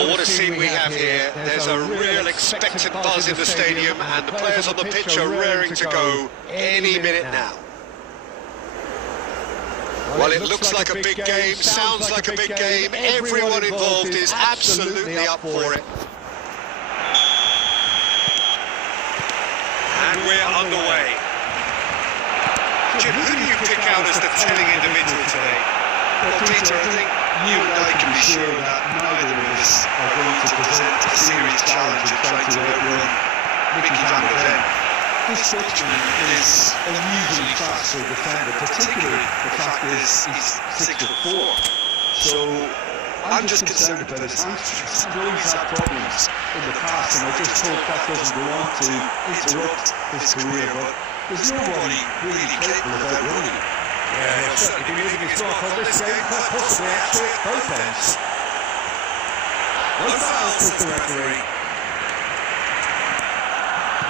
Well, what a scene we have here. There's a real expectant buzz in the stadium, and the players on the pitch are raring to go any minute now. Well, it looks like a big game, sounds like a big game. Everyone involved is absolutely up for it. And we're underway. Jim, who do you pick out as the telling individual today? Well, Peter, I think you and I can be sure that neither of us are going to present a serious challenge and try to outrun Mickey van der Ven. This Dutchman is unusually fast for a defender, particularly the fact is he's 6'4". So I'm just concerned about his hamstrings. He's always had problems in the past, and I just hope that doesn't go on to interrupt his career. But there's nobody really capable of outrunning him. Yeah, he'll certainly be moving his block on this game, quite possibly actually at both ends. No foul, says the referee.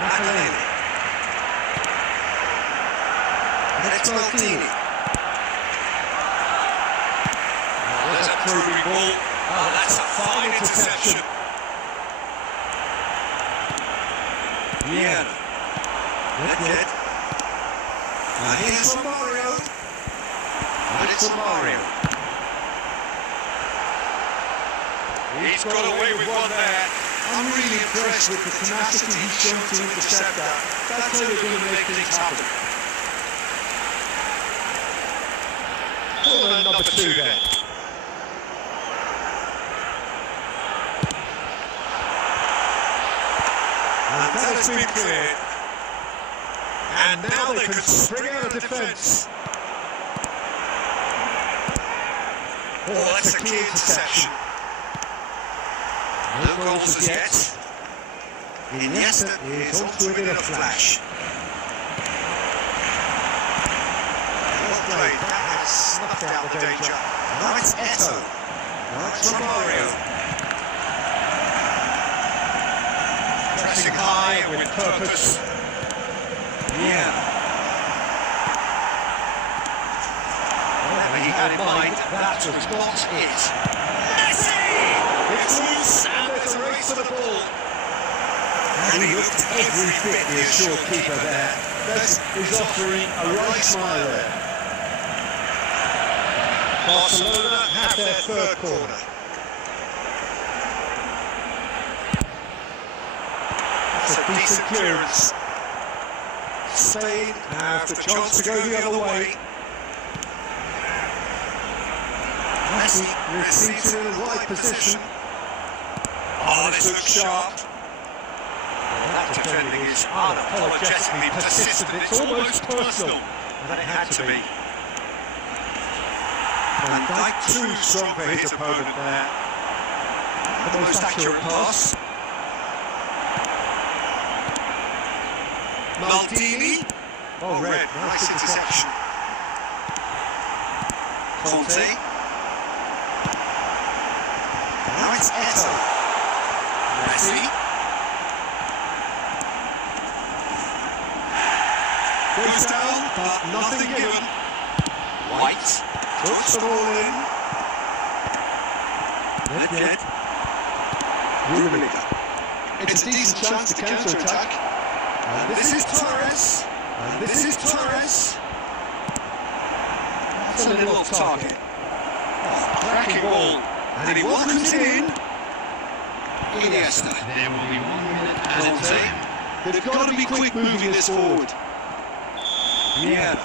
Makalele. Next Martini. There's a probing ball. Oh, that's a fine interception. Yeah. Good. Now here's from Mario. And it's from Mario. He's got away with one there. I'm really impressed with the tenacity he's shown to intercept that. That's how they're going to make things happen. Corner number 2 then. And that has been cleared. And now they can spring out of defence. Oh, that's a key interception. No goals as yet. Iniesta is onto it in a flash. Well played, that has snuffed out the danger. Now it's Eto. That's Romario. Pressing high with purpose. Yeah. Whatever he had in mind, that was not it. Messi! It's loose and there's a race for the ball. And he looked every bit the assured keeper there. Messi is offering a right smile there. Barcelona have their third corner. That's a decent clearance. Spain have the chance to go the other way. Messi receives it in the right position. Oh, this looks sharp. Well, that defending is unapologetically persistent. It's almost personal. And it had to be. Van Dijk too strong for his opponent there. The most accurate pass. Maldini. Oh, red. Nice interception. Conte. Now it's Eto'o. Messi. Goes down, but nothing given. White. Puts the ball in. Nedved. Rudiger. It's a decent chance to counter-attack. And this is Torres. And this is Torres. That's a little off target. Oh, cracking ball. And he welcomes it in. Iniesta. There will be 1 minute added Conte. time. They've got to be quick moving this forward. Yeah.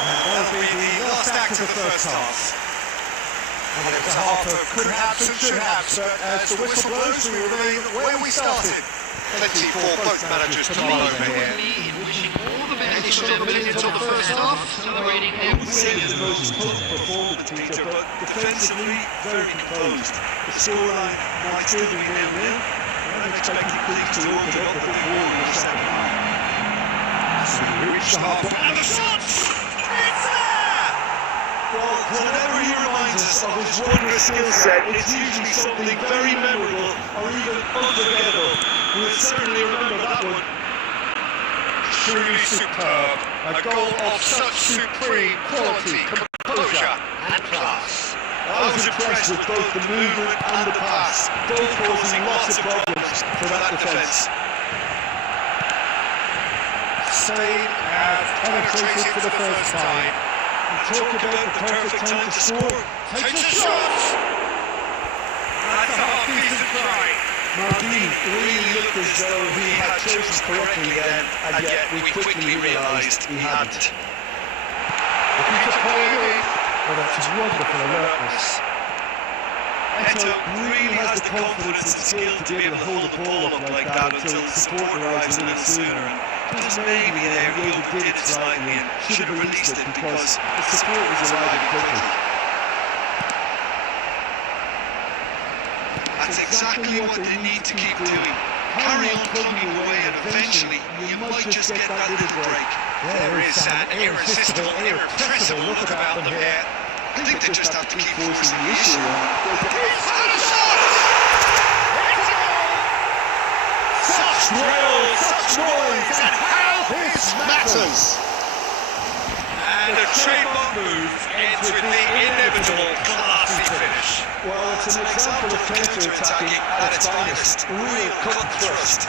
And that'll be the last act of the first half. And it was a half of could haves and should haves, but as the whistle blows, we remain where we started. Plenty for both managers to mull over here. In wishing all the best for the minutes of the first half, celebrating I would say every it's the most potent performance, Peter, but defensively very composed. The scoreline might still be 0-0. I'm expecting things to open up a bit more in the second half. So we reach the halfway and the shot! It's there! Well, whenever he reminds us of his wondrous skill set, it's usually something very memorable or even unforgettable. We'll certainly remember that one. Truly superb. A goal of such supreme quality, composure and class. I was impressed with both the movement and the pass, both causing lots of problems for that defence. Spain have penetrated for the first time. And talk about the perfect time to score. Takes a shot! That's a half-decent try. Maldini really looked as though he had chosen correctly then, and yet we quickly realised he hadn't. If he could play it in, Oh, that's wonderful alertness. Eto'o really has the confidence and skill to be able to hold the ball up like that until the support arrives a little sooner. And just maybe there he overdid it slightly and should have released it because the support was arriving quickly. that's exactly what they need to keep doing. Carry on plugging away and eventually you might just get that little break. There is an irresistible, irrepressible look about them here. I think they just have to keep forcing the issue on. He's had a shot! It's a goal! Such thrill, such noise, and how this matters! And a trademark move ends with the inevitable classy finish. Well, it's an example of counter-attacking at its finest. Real cut and thrust.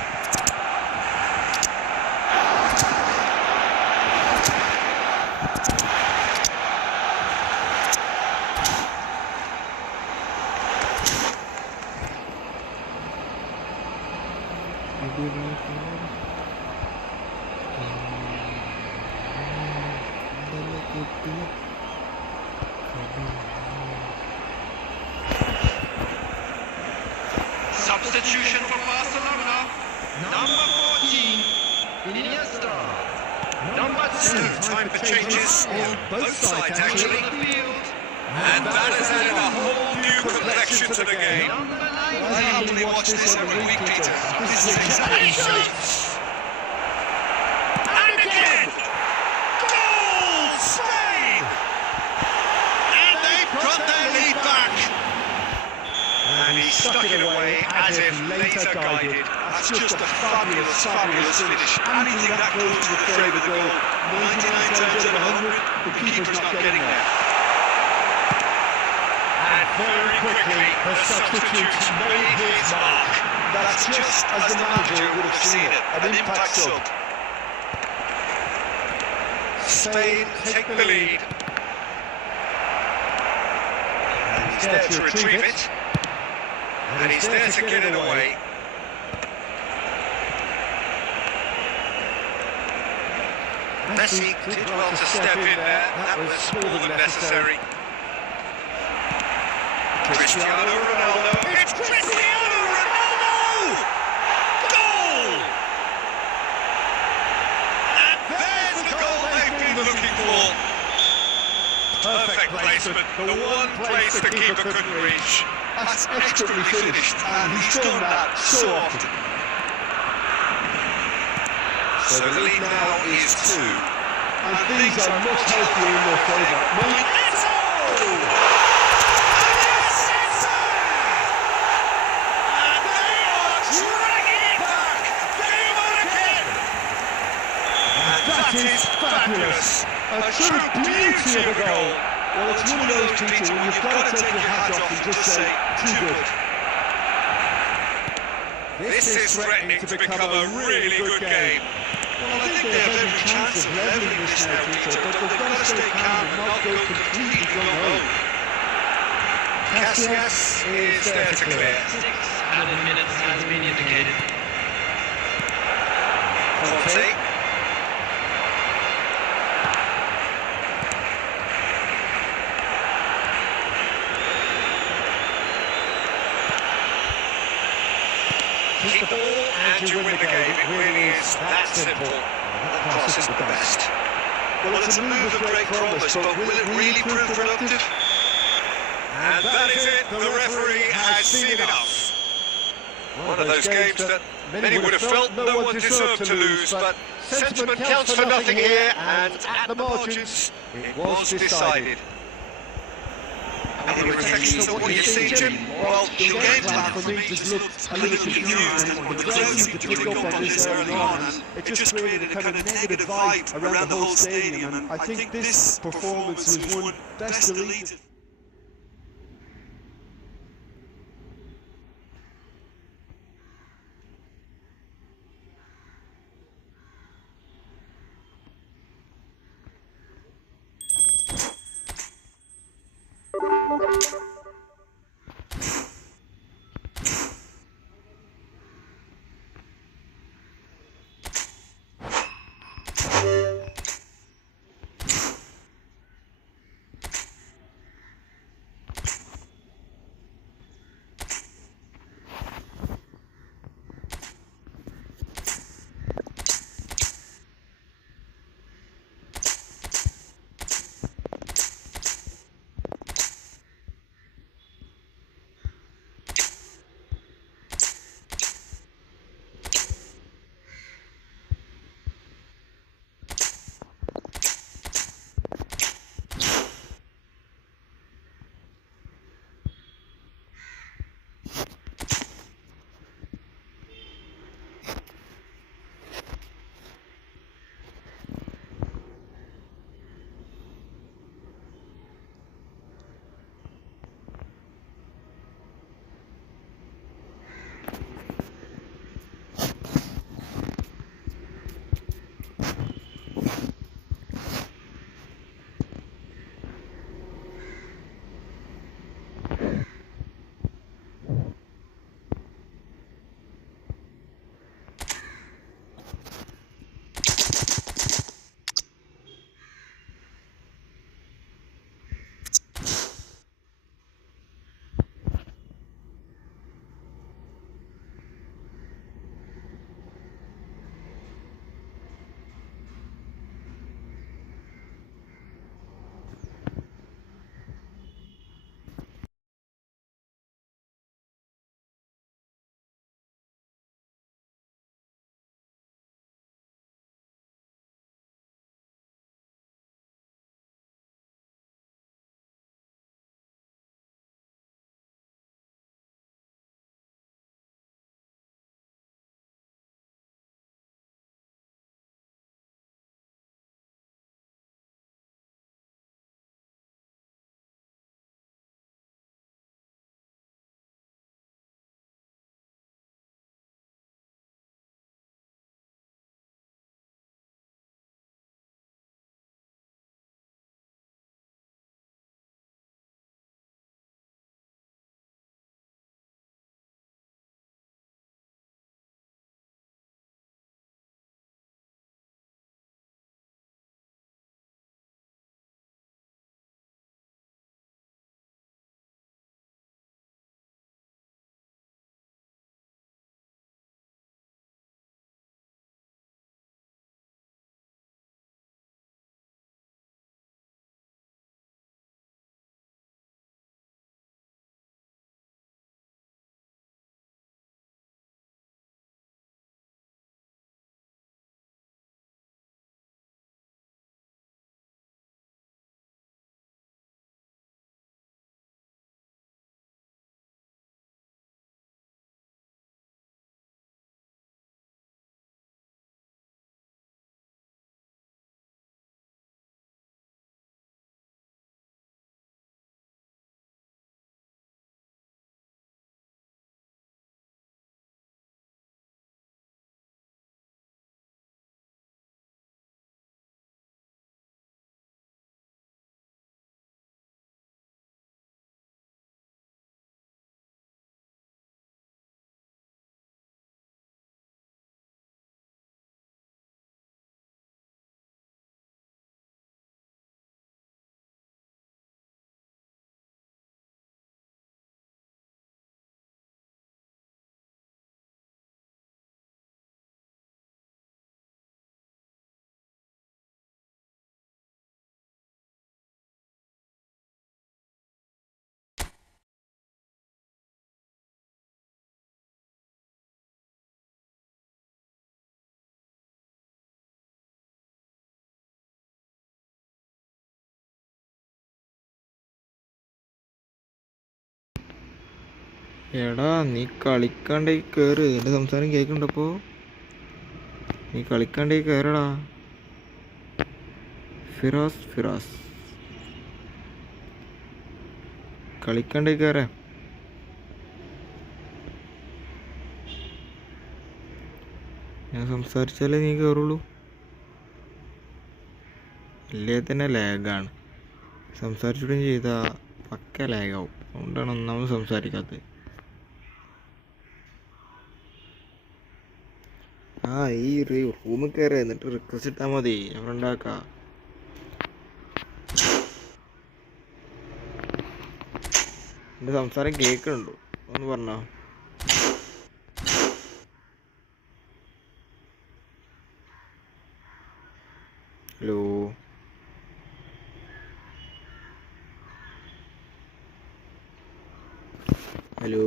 Substitution for Barcelona. Number 14, Iniesta. Number 2, time for changes on both sides actually. And that has added a whole new complexion to the game. I happily watch this every week, Peter. This is exactly right. And again! Goal! Spain! And they've got their lead back. stuck it away as if laser guided. That's just a fabulous, fabulous finish. Anything that close to the frame of the goal, 99 times out of 100, the keeper's not getting there. And very quickly, the substitute made his mark. That's just as the manager would have seen it, an impact sub. Spain take the lead. And he's there to retrieve it. And he's there to get it away. Messi did well to step in there. That was more than necessary. Cristiano Ronaldo. It's Cristiano Ronaldo! Goal! And there's the goal they've been looking for. Perfect placement. The one place the keeper couldn't reach. That's expertly finished, and he's done that so often. So the lead now is 2. And things are much healthier in their favour. That is fabulous! A true beauty of a goal! Well, it's one of those, Peter, when you've got to take your hat off and just say, too good. This is threatening to become a really good game. Well, I think they have every chance of levelling this now, Peter, but they've got to stay calm and not go completely gung-ho. Casillas is there to clear. 6 added minutes has been indicated. Conte. Keep the ball and you win the game. It really is that simple. That pass is the best. Well, it's a move of great promise, but will it really prove productive? And that is it. The referee has seen enough. One of those games that many would have felt no one deserved to lose, but sentiment counts for nothing here, and at the margins, it was decided. Any reflections on what you've seen, Jim? Well, the game plan for me just looked a little confused, and the crowd seemed to pick up on this early on, and it just created a kind of negative vibe around the whole stadium, and I think this performance was one best deleted. എടാ നീ കളിക്കാണ്ടേ കയറ്. എൻ്റെ സംസാരം കേൾക്കണ്ടപ്പോ? നീ കളിക്കാണ്ടേ കയറടാ. Firas കളിക്കാണ്ടേ കയറേ. ഞാൻ സംസാരിച്ചാലേ നീ കയറുള്ളൂ. അല്ലേ തന്നെ ലാഗാണ്. സംസാരിച്ചിടുകയും ചെയ്താൽ പക്ക ലാഗാവും. അതുകൊണ്ടാണ് ഒന്നാമത് സംസാരിക്കാത്തത്. ഈ റൂമിൽ കയറി എന്നിട്ട് റിക്വസ്റ്റ് ഇട്ടാൽ മതി, ഞാൻ ഫ്രണ്ടാക്കാം. എൻ്റെ സംസാരം കേൾക്കുന്നുണ്ടോ ഒന്ന് പറഞ്ഞോ. ഹലോ ഹലോ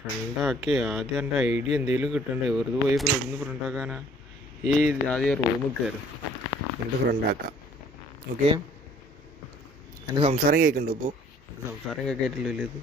ഫ്രണ്ടാക്കി. ആദ്യം എൻ്റെ ഐഡിയ എന്തെങ്കിലും കിട്ടണ്ടേ? വെറുതെ പോയി ഫ്രണ്ട് ഫ്രണ്ടാക്കാനാ? ആദ്യം റൂമിൽ കയറും എന്നിട്ട് ഫ്രണ്ടാക്കാം. ഓക്കെ, എൻ്റെ സംസാരം കേൾക്കുന്നുണ്ടോ ഇപ്പോൾ? സംസാരം കേൾക്കായിട്ടില്ലല്ലോ ഇത്.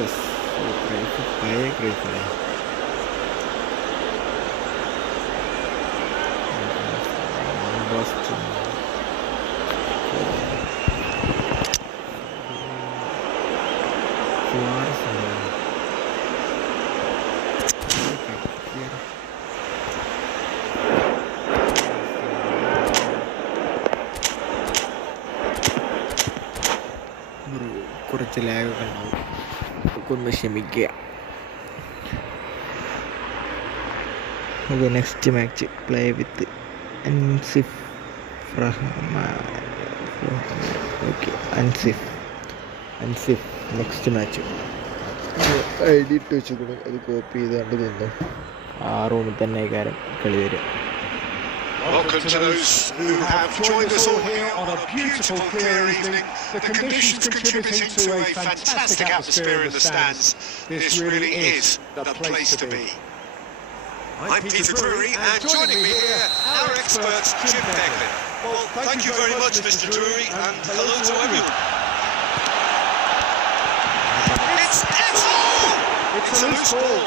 Mendes. പഴയ ക്രൈഫല്ലേ. കുറച്ച് ലാഗൊക്കെ ഉണ്ടാവും, ഒന്ന് ക്ഷമിക്കുക. Okay, next match play with Ansif Rahman. Okay, Ansif next match I D ഇട്ട് വെച്ചിട്ട് അത് കോപ്പി ചെയ്ത് കണ്ട് നിന്നു. ആ റൂമിൽ തന്നെ കാര്യം കളി വരും. Welcome to those who have joined us all here on a beautiful clear evening. The conditions contributing to a fantastic atmosphere in the stands. This really is the place to be. I'm Peter Drury, and joining me here, our expert Jim Declan. Well, thank you very much, Mr. Drury, and hello to everyone. It's a loose ball.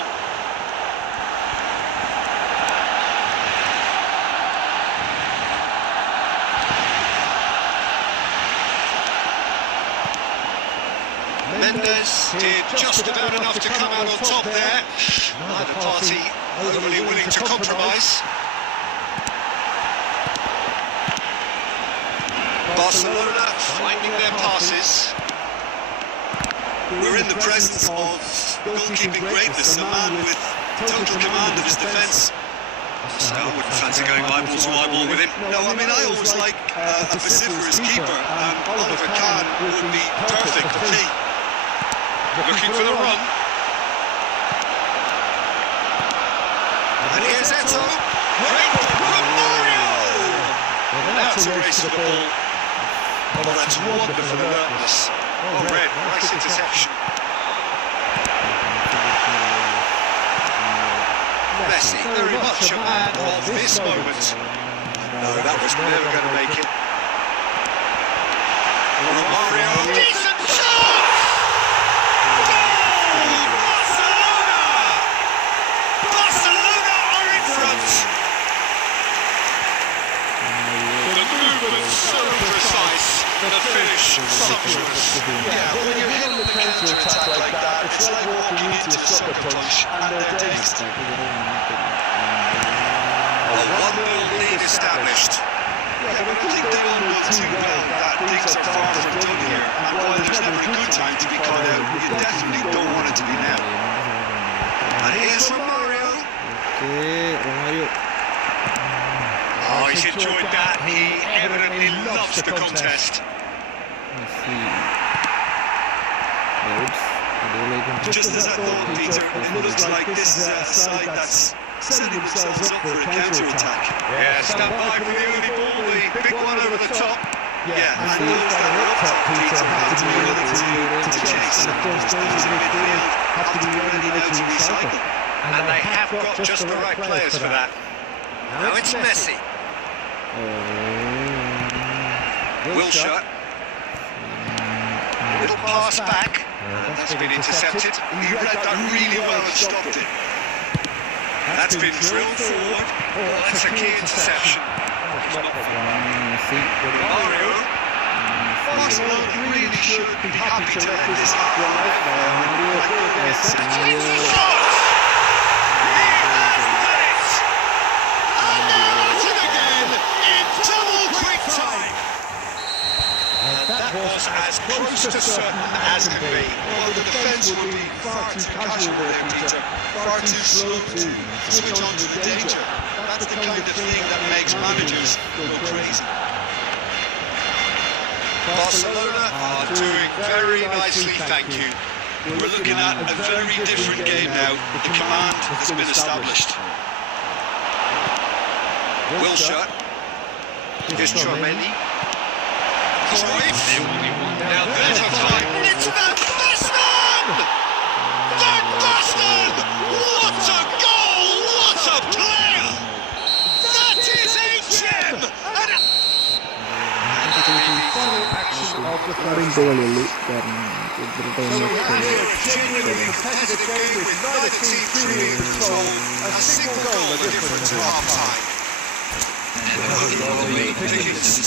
Mendes did just about enough to come out on top there. Neither party overly willing to compromise. Barcelona finding their passes. We're in the presence of goalkeeping greatness, a man with total command of his defence. So I wouldn't fancy going eyeball to eyeball with him. No, I mean, I always like a vociferous keeper, and Oliver Kahn would be perfect for me. Looking for the run. And here's Eto. Great from Mario! Out to race the ball. Oh, that's wonderful alertness. Oh, Red, nice interception. Messi, very much a man of this moment. No, that was never going to make it. Mario, decent shot! Barcelona are in front. The movement so precise, the finish sumptuous. Yeah, when you're hitting the counter-attack like that, it's like walking into Sucker Punch and they're dazed. A 1-0 lead established. Yeah, but I think they all know too well that things are far from done here. And while there's never a good time to be caught out, you definitely don't want it to be now. And here's Romario. Oh, he's enjoyed that. He evidently loves the contest. Just as I thought, Peter, it looks like this is a side that's setting themselves up for a counter-attack. Yeah, stand by for the early ball, the big one over the top. Yeah, and those that are up top, Peter, have to be willing to chase. And of course, those in midfield have to be ready now to recycle. And they have got just the right players for that. Now it's Messi. Wilshire. Little pass back. And that's been intercepted. He read that really well and stopped it. That's been drilled forward. Oh, that's a key interception. Mario. Barcelona really should be happy to end this half. That was as close to certain as can be. Well, the defence would be far too casual there, Peter. Far too slow to switch on to the danger. That's the kind of thing that makes managers go crazy. Barcelona are doing very nicely, thank you. We're looking at a very different game now. The command has been established. Wilshire. Here's Chouameni. Now there's a time. It's Van Basten! Van Basten! What a goal! What a player! That is a gem! And the final action of current കളിയുള്ളൂ കാരണം ഇത്ര time Genuinely competitive game with neither team truly in control. A single goal the difference at half-time.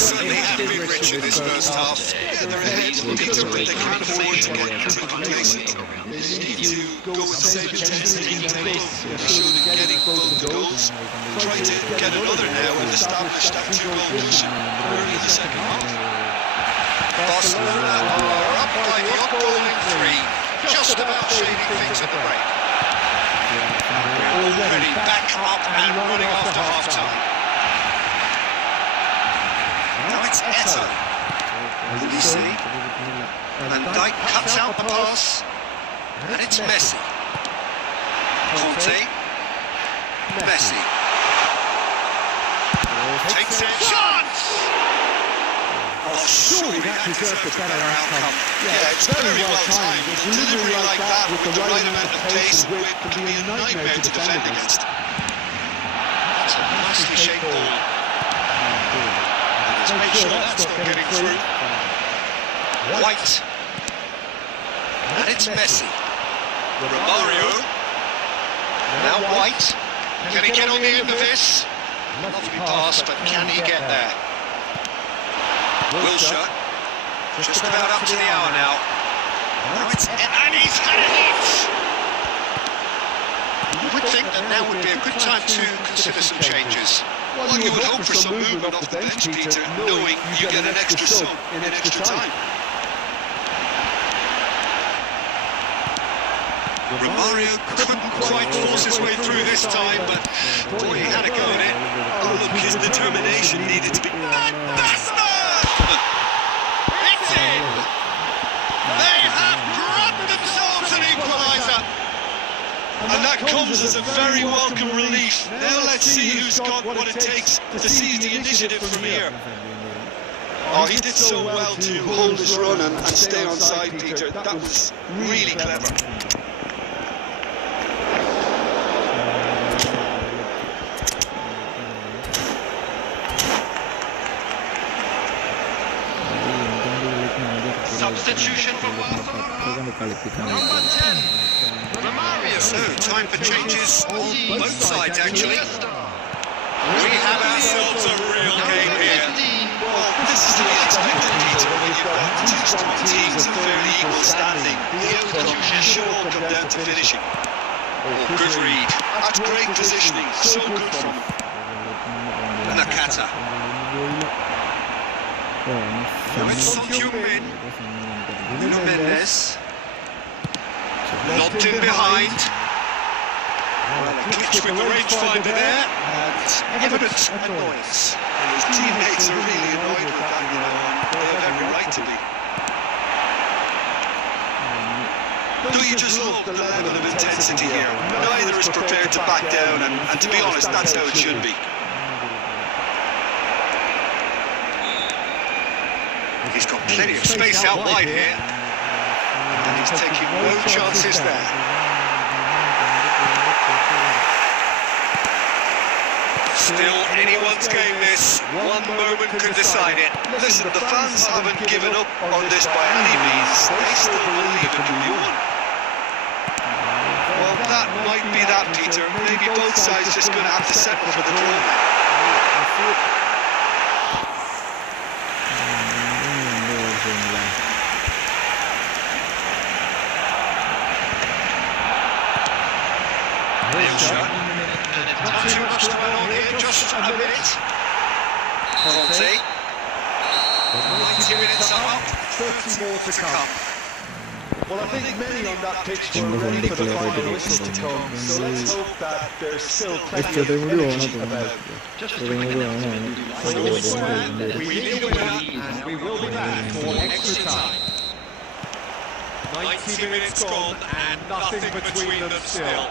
Certainly have been rich in this first half. Yeah, they're ahead, Peter, but they can't afford to get too complacent. They need to go with the same intensity that they showed in getting both the goals. Try to get another now and establish that 2-goal lead early in the second half. Barcelona are up by the odd-bowling 3, just about shading things at the break. Already back up and running after half-time. Now it's Eto. You see? Van Dijk cuts out the pass. And it's Messi. Conte. Messi. Takes a chance! Oh, surely that deserved a better outcome. Yeah, it's very well timed. A delivery like that with the right amount of pace and width can be a nightmare to defend against. That's a nicely shaped ball. Let's make sure that's not getting through. White. And it's Messi. Romario. Now White. Can he get on the end of this? Lovely pass, but can he get there? Wilshere. Just about up to the hour now. Now it's... And he's had it! You would think that now would be a good time to consider some changes. Well, you would hope for some movement off the bench, Peter, knowing you get an extra sub in extra time. Romario couldn't quite force his way through this time, but boy, he had a go at it. Oh, look, his determination needed to be... It's in! They have grabbed themselves an equaliser! And that comes as a very welcome relief. Now let's see who's got what it takes to seize the initiative from here. Oh, he did so well to hold his run and stay on side, Peter. That was really clever. Substitution for Barcelona. Number 10, Romario. So, time for changes on both sides, actually. We have ourselves a real game here. Well, this is to be expected, Peter, when you've got two strong teams in fairly equal standing. The outcome should all come down to finishing. Oh, good read. That's great positioning. So good from him. Nakata. Now it's Son Heung-min. Nuno Mendes. Lobbed in behind. Well, a glitch with the rangefinder there, and evident annoyance. And his teammates are really annoyed with that, you know, and they have every right to be. Don't you just love the level of intensity here? Neither is prepared to back down, and to be honest, that's how it should be. He's got plenty of space out wide here, and he's taking no chances there. Still anyone's game this, one moment could decide it. Listen, the fans haven't given up on this by any means, they still believe it can be won. Well, that might be that, Peter. Maybe both sides just going to have to settle for the draw. Not too much to add on here, just a minute. Conte. 90 minutes up, 30 more to come. Well, I think many on that pitch were ready for the final whistle to come, so let's hope that there's still plenty of energy about. Just a minute. We need a winner, and we will be back for extra time. 90 minutes gone, and nothing between them still.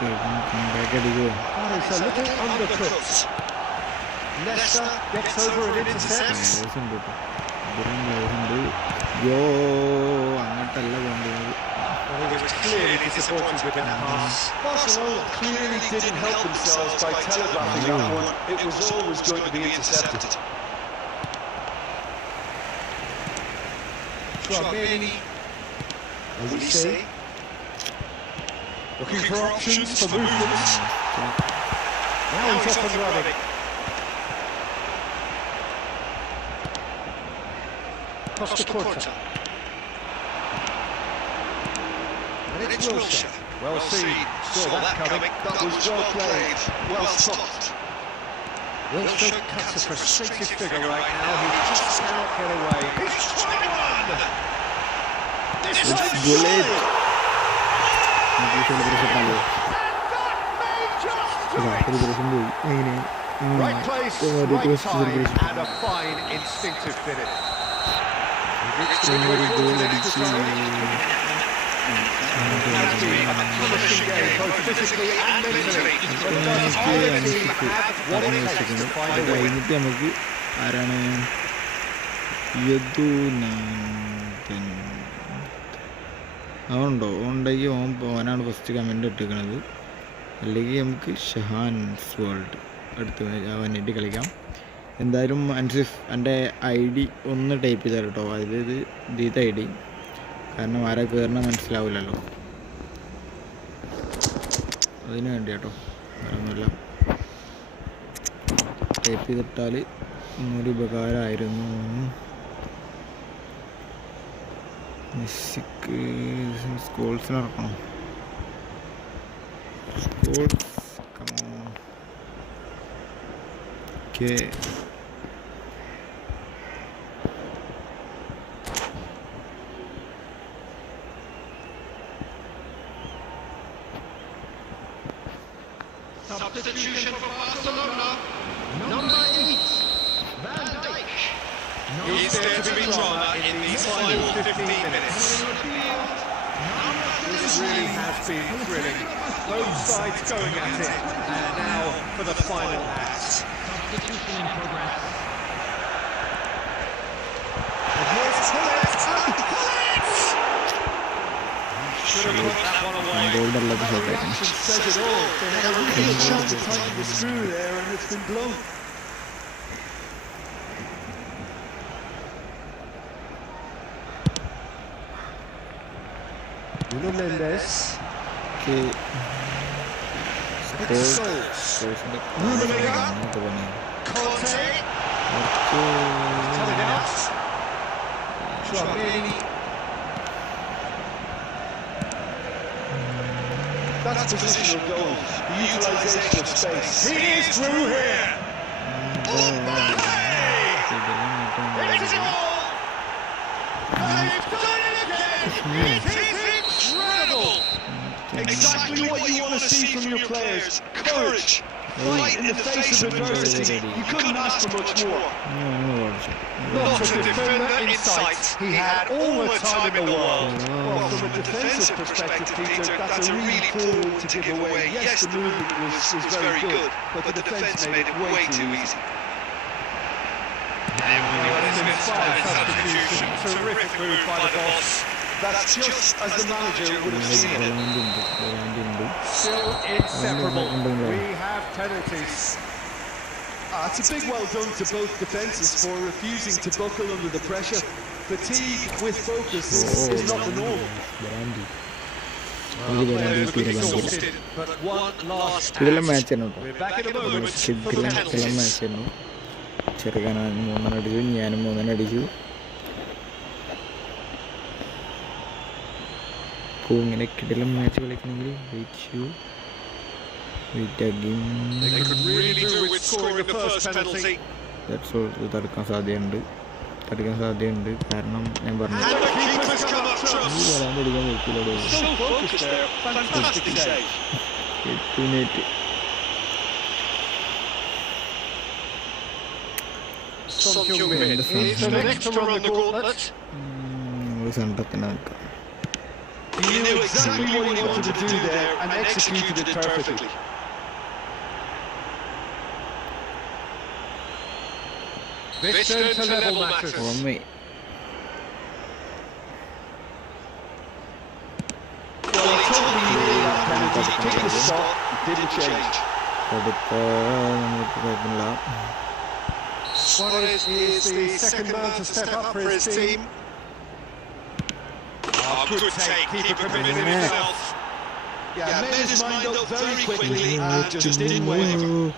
That is a little undercooked. Leicester gets over and intercepts. He was clearly disappointed with that pass. Barcelona clearly didn't help themselves by telegraphing that one. It was always going to be intercepted. Turnip. Elise. Looking for options for movement. Now he's off and running. Costa Curta. And it's Wilshere. Well seen. Saw that coming. That was well played. Well stopped. Wilshere cuts a frustrated figure right now. He just cannot get away. He's trying one! This is bullet. right place, right time, and a fine instinctive finish. Has been a promising game, both physically and mentally. But does either team have what it takes to find a win? ഉണ്ടെങ്കിൽ ഓനാണ് first comment ഇട്ടിരിക്കണത്. അല്ലെങ്കിൽ നമുക്ക് ഷഹാൻസ് world അടുത്ത് വേണ്ടിയിട്ട് കളിക്കാം. എന്തായാലും അൻസിഫ് എൻ്റെ ID ഒന്ന് type ചെയ്താൽ കേട്ടോ, അതായത് ദീത്ത ID, കാരണം ആരാ കയറണ മനസ്സിലാവില്ലല്ലോ, അതിന് വേണ്ടി കേട്ടോ, വേറൊന്നുമില്ല. ടൈപ്പ് ചെയ്തിട്ടാൽ ഒന്നൊരു ഉപകാരമായിരുന്നു. മെസ്സിക്ക് സ്കോൾസിന് ഇറക്കണം. Scholes okay. Substitution for Barcelona. Number 8, Van Dijk. Is there to be drama in these final 15 minutes? This really has been thrilling. Both sides going at it. And now for the final act. Substitution in progress. And here's Turnip. Should have put that one away. The reaction says it all. They had a real chance to tighten the screw there, and it's been blown. Nuno Mendes. It's Souls. Rubenega. Conte. Cut it out. Turnip. That's positional goal. The utilisation of space. He is through here. It's a goal. They've done it again. It is incredible. Exactly what you want to see from your players. Courage. Fight in the face of adversity. You couldn't ask for much more. Not a defender in sight. He had all the time in the world. Well, from a defensive perspective, Peter, that's a really poor one to give away. Yes, the movement was very good, but the defence made it way too easy. Substitution. Terrific move by the boss. That's just as the manager would have seen it. Still inseparable. We have penalties. It's a big well done to both defences for refusing to buckle under the pressure. Fatigue with focus is not the norm. But one last we're back in a moment for the penalties. ചെറുക്കാനാണ് 3 അടിച്ചു, ഞാനും 3 അടിച്ചു. അപ്പോൾ ഇങ്ങനെ കിടലും match കളിക്കണമെങ്കിൽ തടുക്കാൻ സാധ്യതയുണ്ട്. കാരണം ഞാൻ പറഞ്ഞു ഈ വരാണ്ട് അടിക്കാൻ പറ്റില്ല. 8 മിനിറ്റ് സംഘത്തിന് നിൽക്കാം. He knew exactly what he wanted to do there and executed it perfectly. This turned to level matters. For me. Well, he told me he needed that penalty. He took the shot, didn't change. Suarez is the second man to step up for his team. Oh, good take. Keeper committed himself. Yeah, made his mind up very quickly and just didn't waver.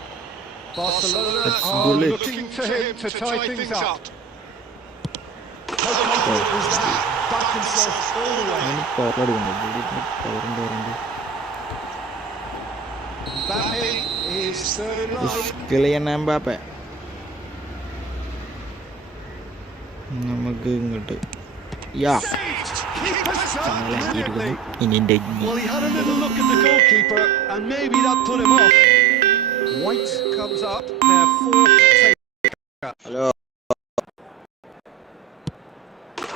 Barcelona That's are bullet. looking to him to tie things up. How Oh, confident was that? Back himself all the way. Mbappe is third in line. Kylian Mbappe. നമുക്ക് ഇങ്ങോട്ട് യാ ഇനി Well, he had a little look at the goalkeeper and maybe that put him off. White comes up, their fourth taker. Hello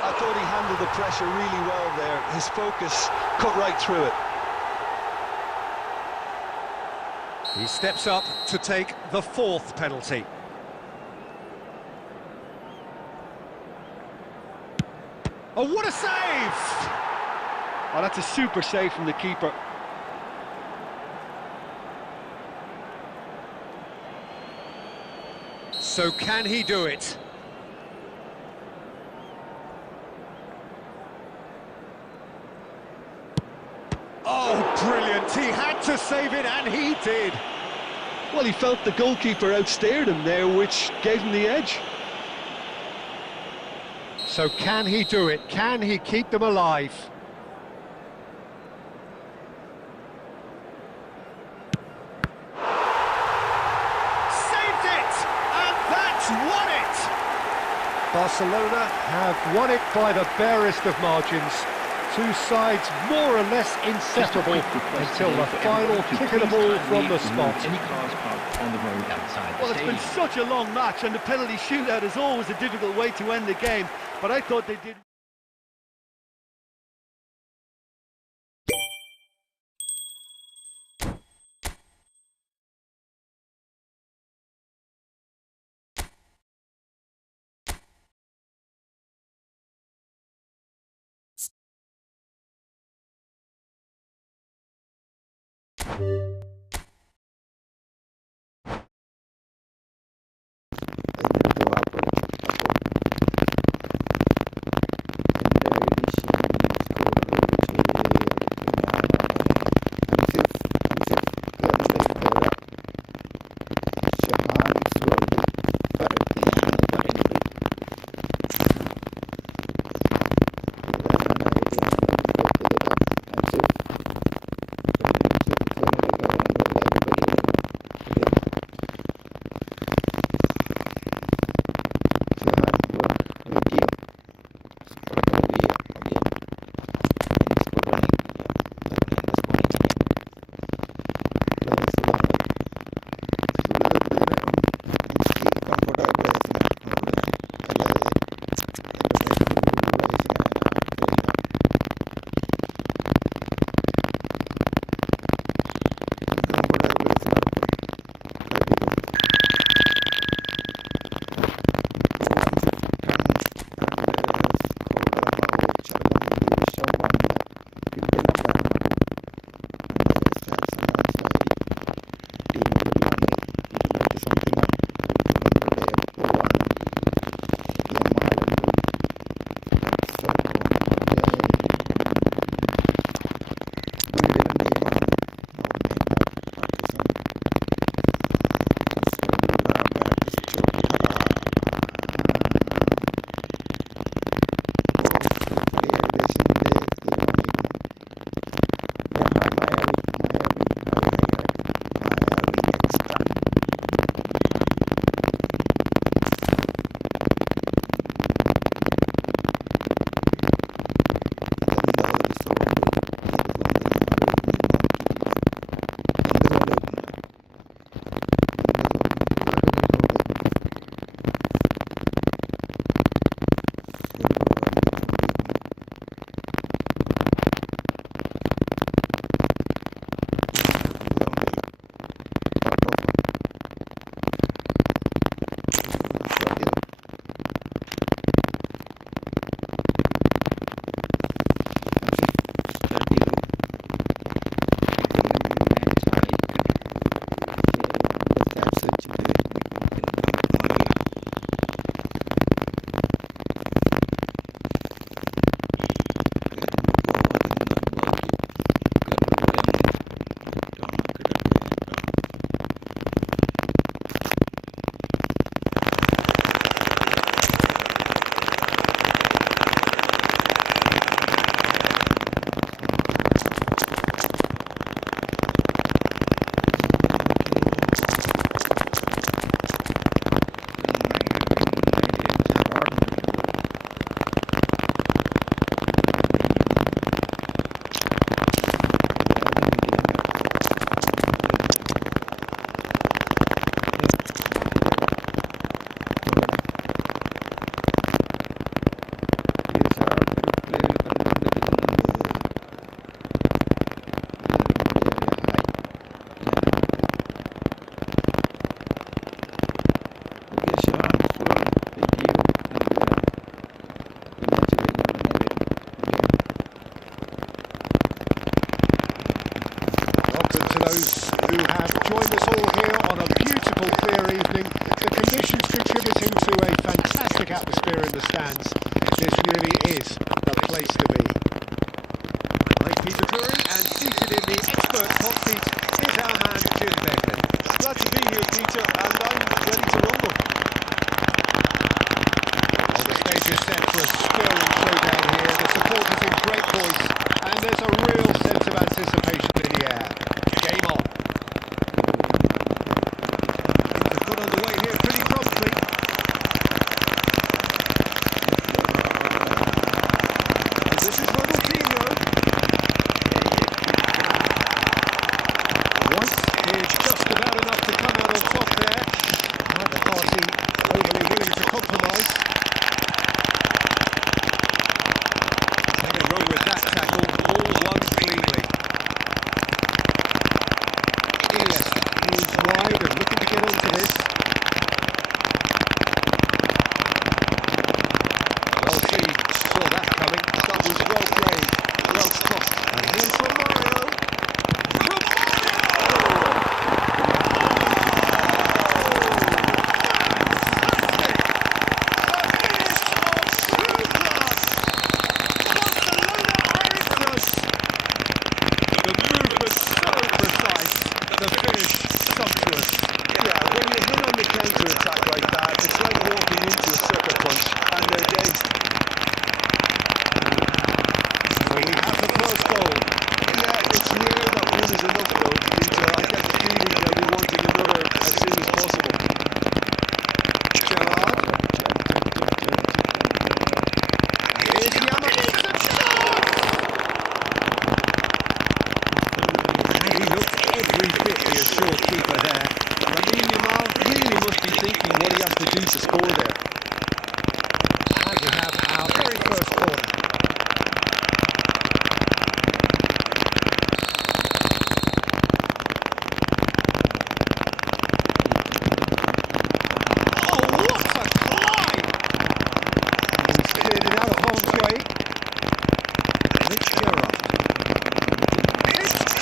I thought he handled the pressure really well there. His focus cut right through it. He steps up to take the fourth penalty. Oh, what a save! Oh, that's a super save from the keeper. So can he do it? Oh, brilliant! He had to save it, and he did. Well, he felt the goalkeeper outstared him there, which gave him the edge. So can he do it? Can he keep them alive? Saved it! And that's won it! Barcelona have won it by the barest of margins. Two sides more or less inseparable until the final kick of the ball from the spot. Any cars parked on the road outside the Well, it's been stadium. such a long match, and the penalty shootout is always a difficult way to end the game, but I thought they did. who have joined us all here on a beautiful clear evening. The conditions contributing to a fantastic atmosphere in the stands. This really is the place to be. I'm Peter Drury, and seated in the expert hot seat is our man Jim Beglin. Glad to be here, Peter, and I'm ready to rumble. Oh, the stage is set for a stirring showdown here. The supporters in great voice, and there's a real sense of anticipation in the air. Game on. Things have got underway here pretty promptly. This is Ronaldinho. White is just about enough to come out on top there. Neither party overly willing to compromise. Nothing wrong with that tackle, all won cleanly. Elias is wide and looking to get onto this. Well seen, saw that coming. That was well played, well stopped. And here's Romario. The movement so precise, the finish sumptuous. Yeah, when you hit on the counter-attack like that, it's like walking into a sucker punch, and they're dazed. So we have the first goal. Yeah, it's rare that one is enough though, Peter. I get the feeling they'll be wanting another as soon as possible. Gerrard. Here's Yamamoto. And he looks every bit the assured keeper there. Lamine Yamal really must be thinking what he has to do to score there. And we have our very first corner. Oh, what a climb! He's cleared it out of harm's way. It's Gerrard. It's Gerrard!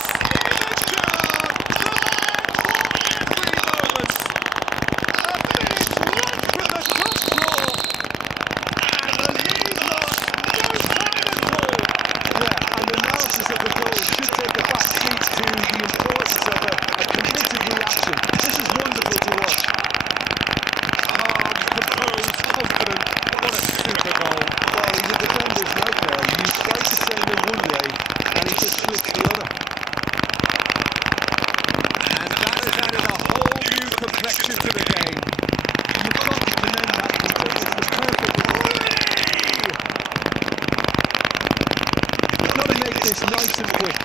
Steven Gerrard! Every moment! A finish right from the top floor! And the lead lost no time at all! Yeah, and analysis of the goal should take a back seat to the importance of a committed reaction. This is wonderful to watch. Calm, composed, confident. What a super goal. Well, he's a defender's nightmare. You try to send him one way, and he just flips the other. And that has added a whole new complexion to the game. You've got to commend that, Peter. It's the perfect three! You've got to make this nice and quick.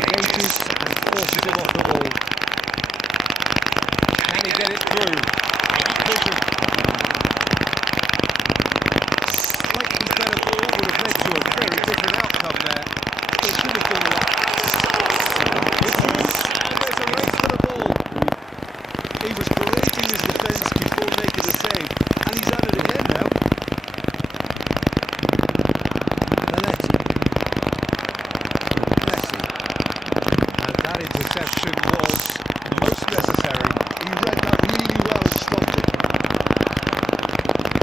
Engages and forces him off the ball. Can he get it through? Vision. Slightly better ball would have led to a very different outcome there. It should have been that. It's loose, and there's a race for the ball. He was berating his defence before making a save, and he's at it again now. Belletti. Messi. And that interception was most necessary. He read that really well and stopped it.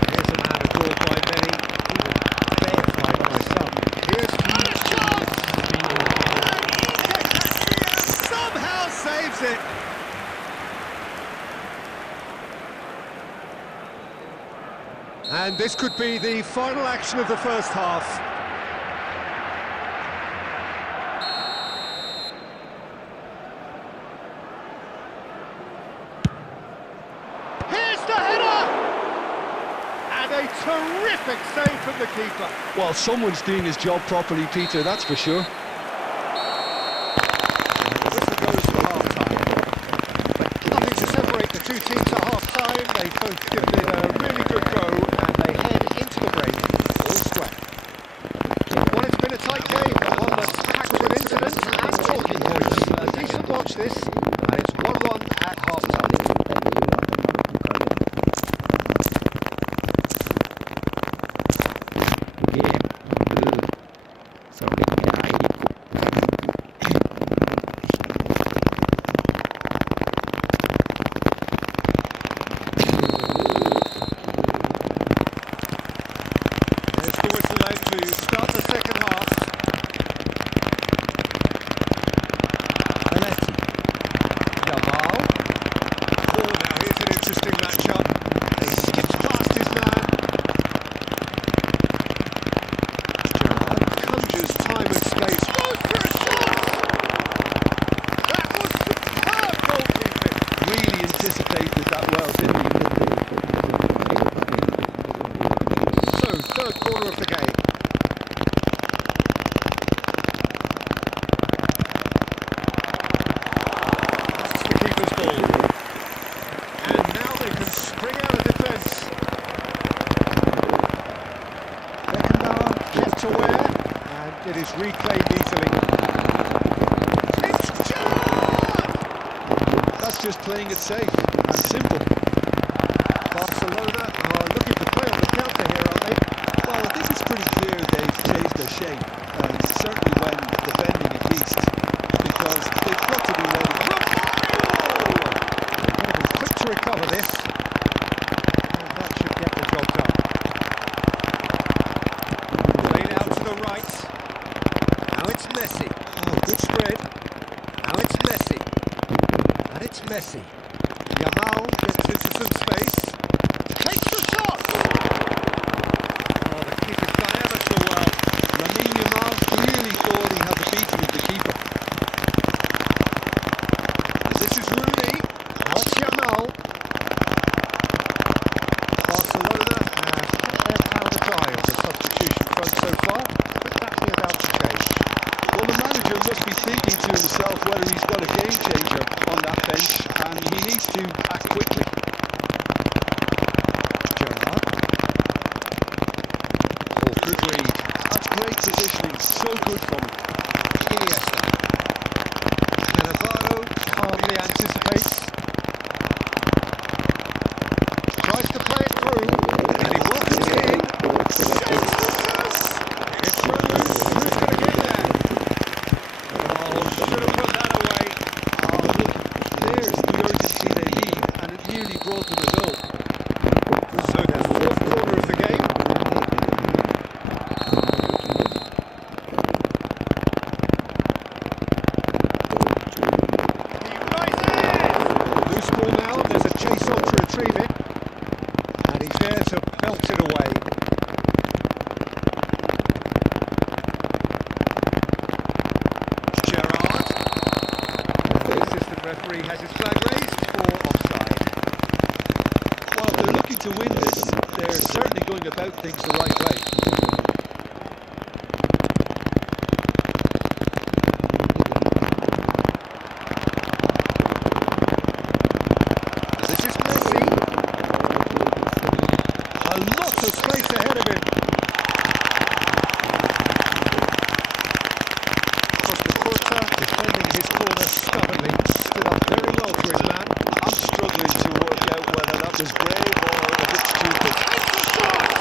Here's a man adored by many, even deified by some. Here's somehow saves it. And this could be the final action of the first half. Here's the header! And a terrific save from the keeper. Well, someone's doing his job properly, Peter, that's for sure. The whistle goes for half-time. Nothing to separate the two teams at half-time. They both given it a really good go, and they head into the break all square. Well, it's been a tight game, one that's packed with incidents and talking points. A decent watch this, and it's 1-1 at half-time. Game. Sound like quarter of the game. That's the keeper's ball. And now they can spring out of defence. Beckenbauer kept aware, and it is reclaimed easily. It's Gerrard! That's just playing it safe and simple. Barcelona are looking to play on the counter here, aren't they? Well, I think it's pretty clear they've changed their shape, certainly when defending against, because they've got to be ready. Romario! Quick to recover this. And that should get the job done. Played out to the right. Now it's Messi. Oh, good spread. Now it's Messi. And it's Messi. Yamal gets into some space. Takes the shot! Oh, the keeper's done ever so well. Lamine Yamal clearly thought he had the beating of the keeper. And this is Rooney. Now it's Yamal. Barcelona have kept their powder dry on the substitution front so far. Could that be about to change? Well, the manager must be thinking to himself whether he's got a game changer on that bench, and he needs to act quickly. Gerrard. Oh, good read. That's great positioning, so good from him. Iniesta. Cannavaro calmly anticipates. Tries to play it through, and he works it in. Shoots the chance! It's Rose. Who's going to get there? Oh, should have put that away. Oh, look, there's the urgency they need, and it nearly brought them a goal. So their fourth quarter of the game. He rises! Loose ball now, there's a chase on to retrieve it. And he's there to belt it away. Gerrard. The assistant referee has his flag raised for offside. Well, if they're looking to win this, they're certainly going about things the right way. This is Messi. A lot of space ahead of him. Costa defending in his corner stubbornly. Stood up very well for his man. I'm struggling to work out whether that was brave or a bit stupid. It's a shot!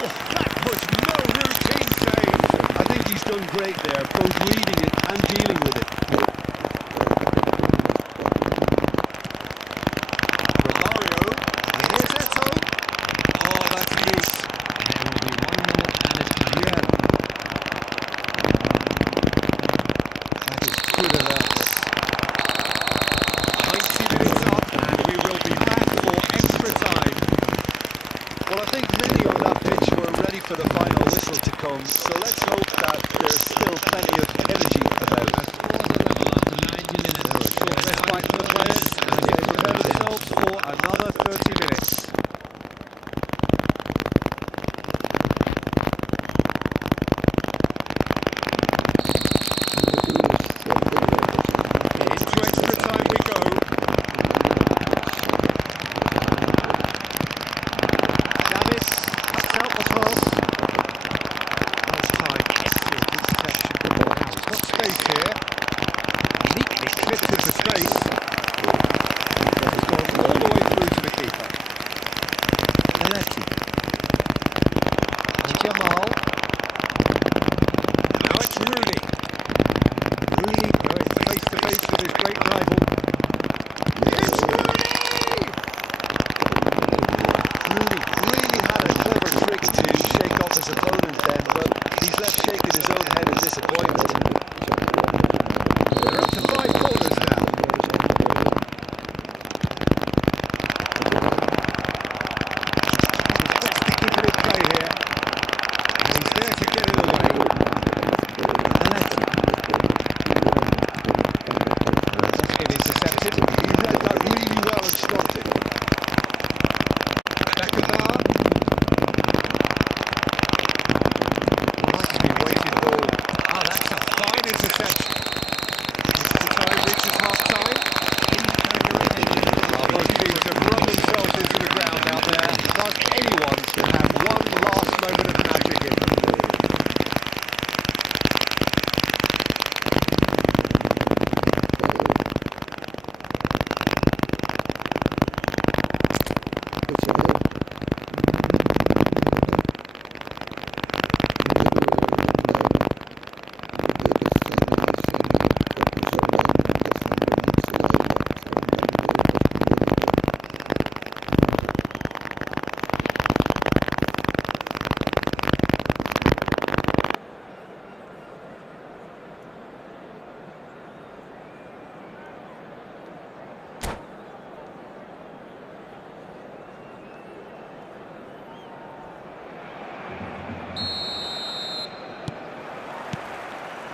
Oh, that was no routine save. I think he's done great there, both reading it and dealing with it. Romario. Here's Eto. Oh, that's loose. Yeah. That is good alertness. 90 minutes up, and we will be back for extra time. Well, I think many on that pitch were ready for the final whistle to come, so let's hope that there's still plenty of energy about. Short respite for the players, and they prepare themselves for another 30 minutes. Into extra time we go. Davis cuts out the pass. Now it's time. Yes, good possession. Now he's got space here.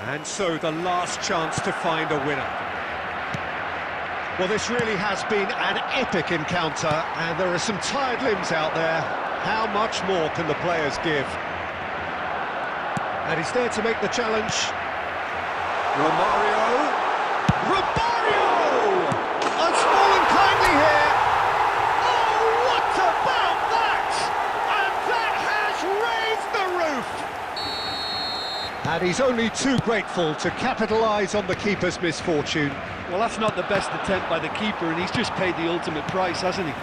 And so the last chance to find a winner. Well, this really has been an epic encounter, and there are some tired limbs out there. How much more can the players give? And he's there to make the challenge. Romario! Has fallen kindly here! Oh, what about that? And that has raised the roof! And he's only too grateful to capitalise on the keeper's misfortune. Well, that's not the best attempt by the keeper, and he's just paid the ultimate price, hasn't he?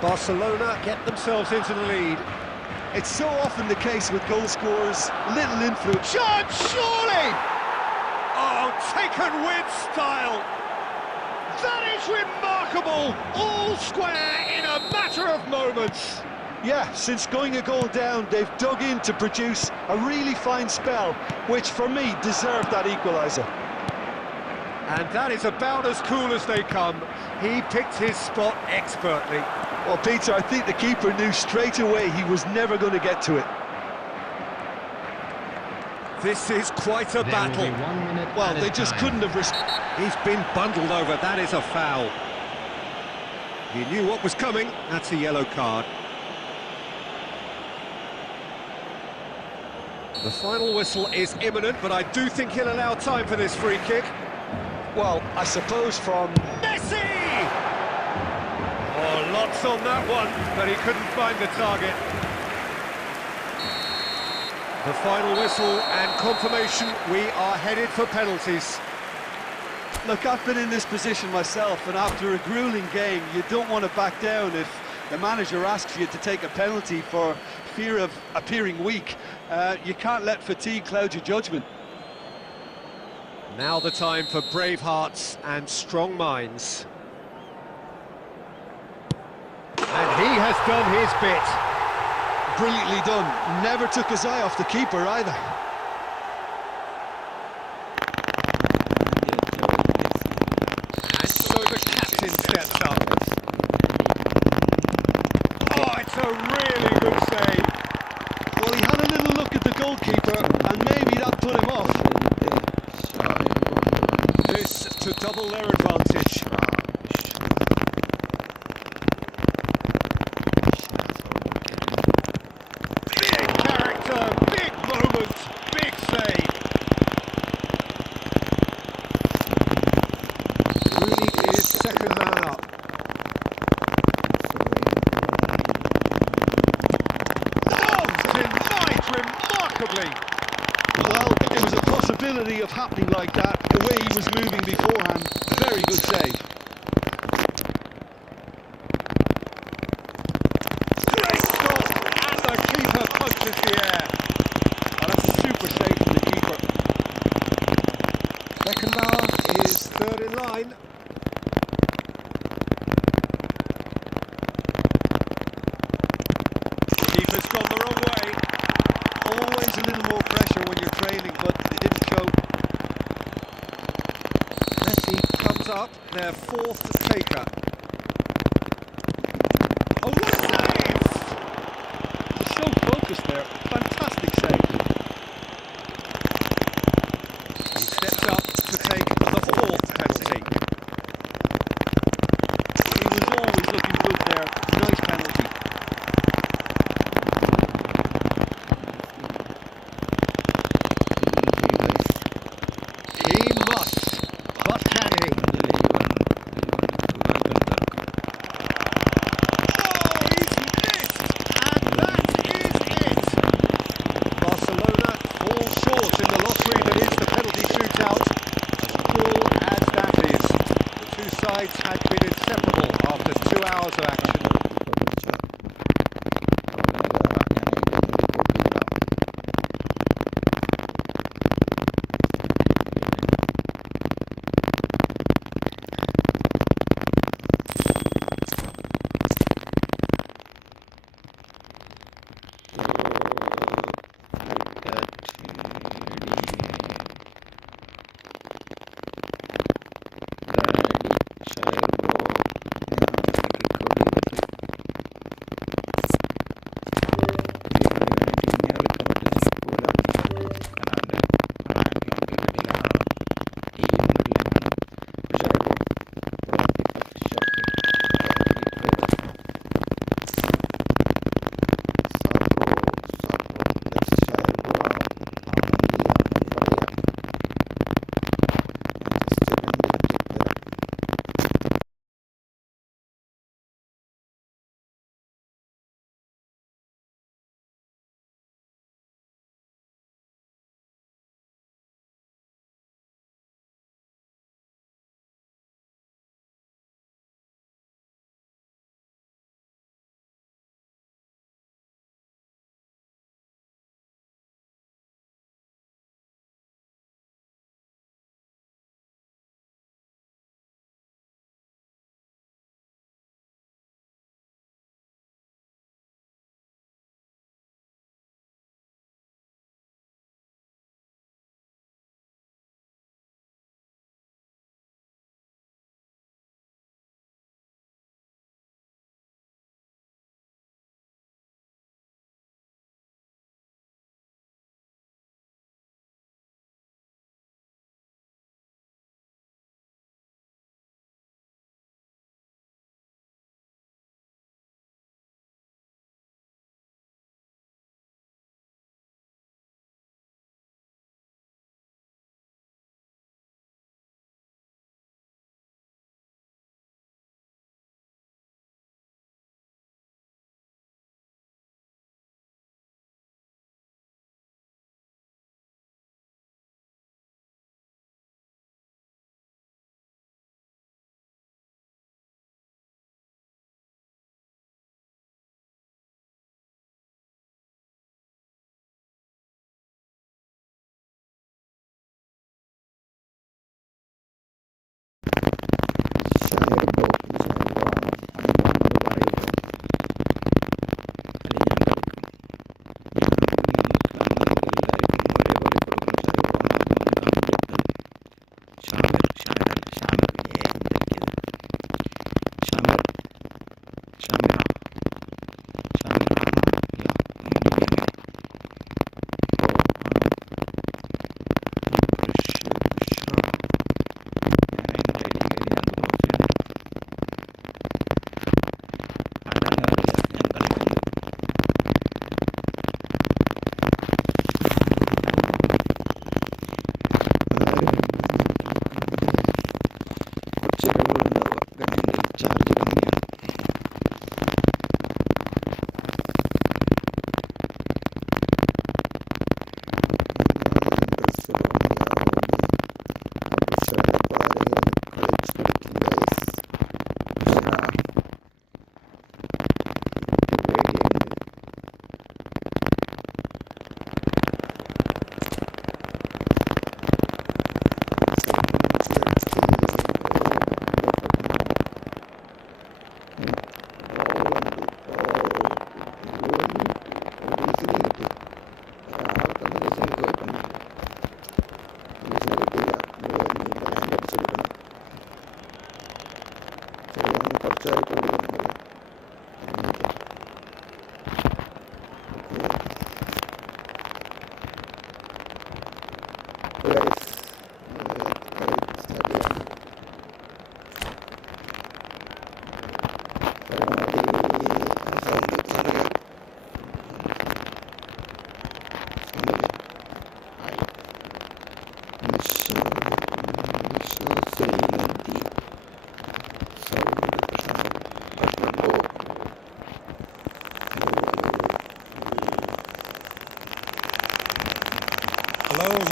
Barcelona get themselves into the lead. It's so often the case with goal scorers, little influence. Shot, surely! Oh, taken with style! That is remarkable! All square in a matter of moments! Yeah, since going a goal down, they've dug in to produce a really fine spell, which for me deserved that equaliser. And that is about as cool as they come. He picked his spot expertly. Well, Peter, I think the keeper knew straight away he was never going to get to it. This is quite a battle. Well, they just couldn't have risked. He's been bundled over. That is a foul. He knew what was coming. That's a yellow card. The final whistle is imminent, but I do think he'll allow time for this free kick. Well, I suppose from Messi! Oh, lots on that one, but he couldn't find the target. The final whistle and confirmation, we are headed for penalties. Look, I've been in this position myself, and after a grueling game, you don't want to back down if the manager asks you to take a penalty for fear of appearing weak. You can't let fatigue cloud your judgment. Now the time for brave hearts and strong minds. And he has done his bit. Brilliantly done. Never took his eye off the keeper either. And so the captain steps up. Oh, it's a really good save. Well, he had a little look at the goalkeeper, and maybe that put him off. This to double their advantage. Big character, big moment, big save. Really is second man up. Oh, denied remarkably. Well, there was a possibility of happening like that, the way he was moving beforehand. Very good save. Great stop, and the keeper punches the air. And that's a super save from the keeper. Beckenbauer is third in line. Keeper's gone the wrong way. Always a little more pressure when you're training, but it didn't show. Messi comes up, their fourth taker. Oh, what a save! He's so focused there. Fantastic save. He steps up to take the fourth penalty. He was always looking good there. Nice penalty. He must, but can he? Oh, he's missed! And that is it! Barcelona fall short in the lottery that is the penalty shootout. As cruel as that is, the two sides had been inseparable after 2 hours of action.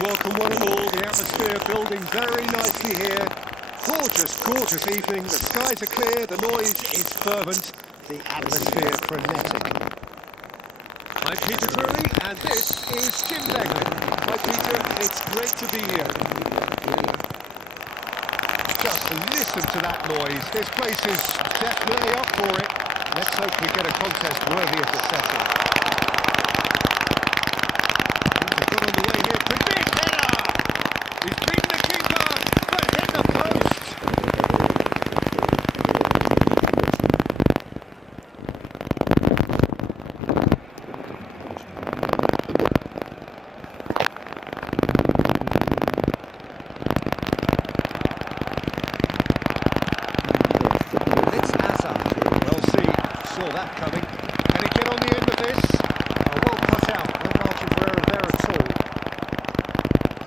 welcome one and all. The atmosphere building very nicely here. Gorgeous, gorgeous evening. The skies are clear, the noise is fervent, the atmosphere frenetic. I'm Peter Drury, and this is Jim Begley. Hi Peter, it's great to be here. Just listen to that noise. This place is definitely up for it. Let's hope we get a contest worthy of the setting. Things have got underway here. Could be a header! He's beaten the keeper, but hit the post. Saw that coming. Can he get on the end of this? Well cut out. No margin for error there at all.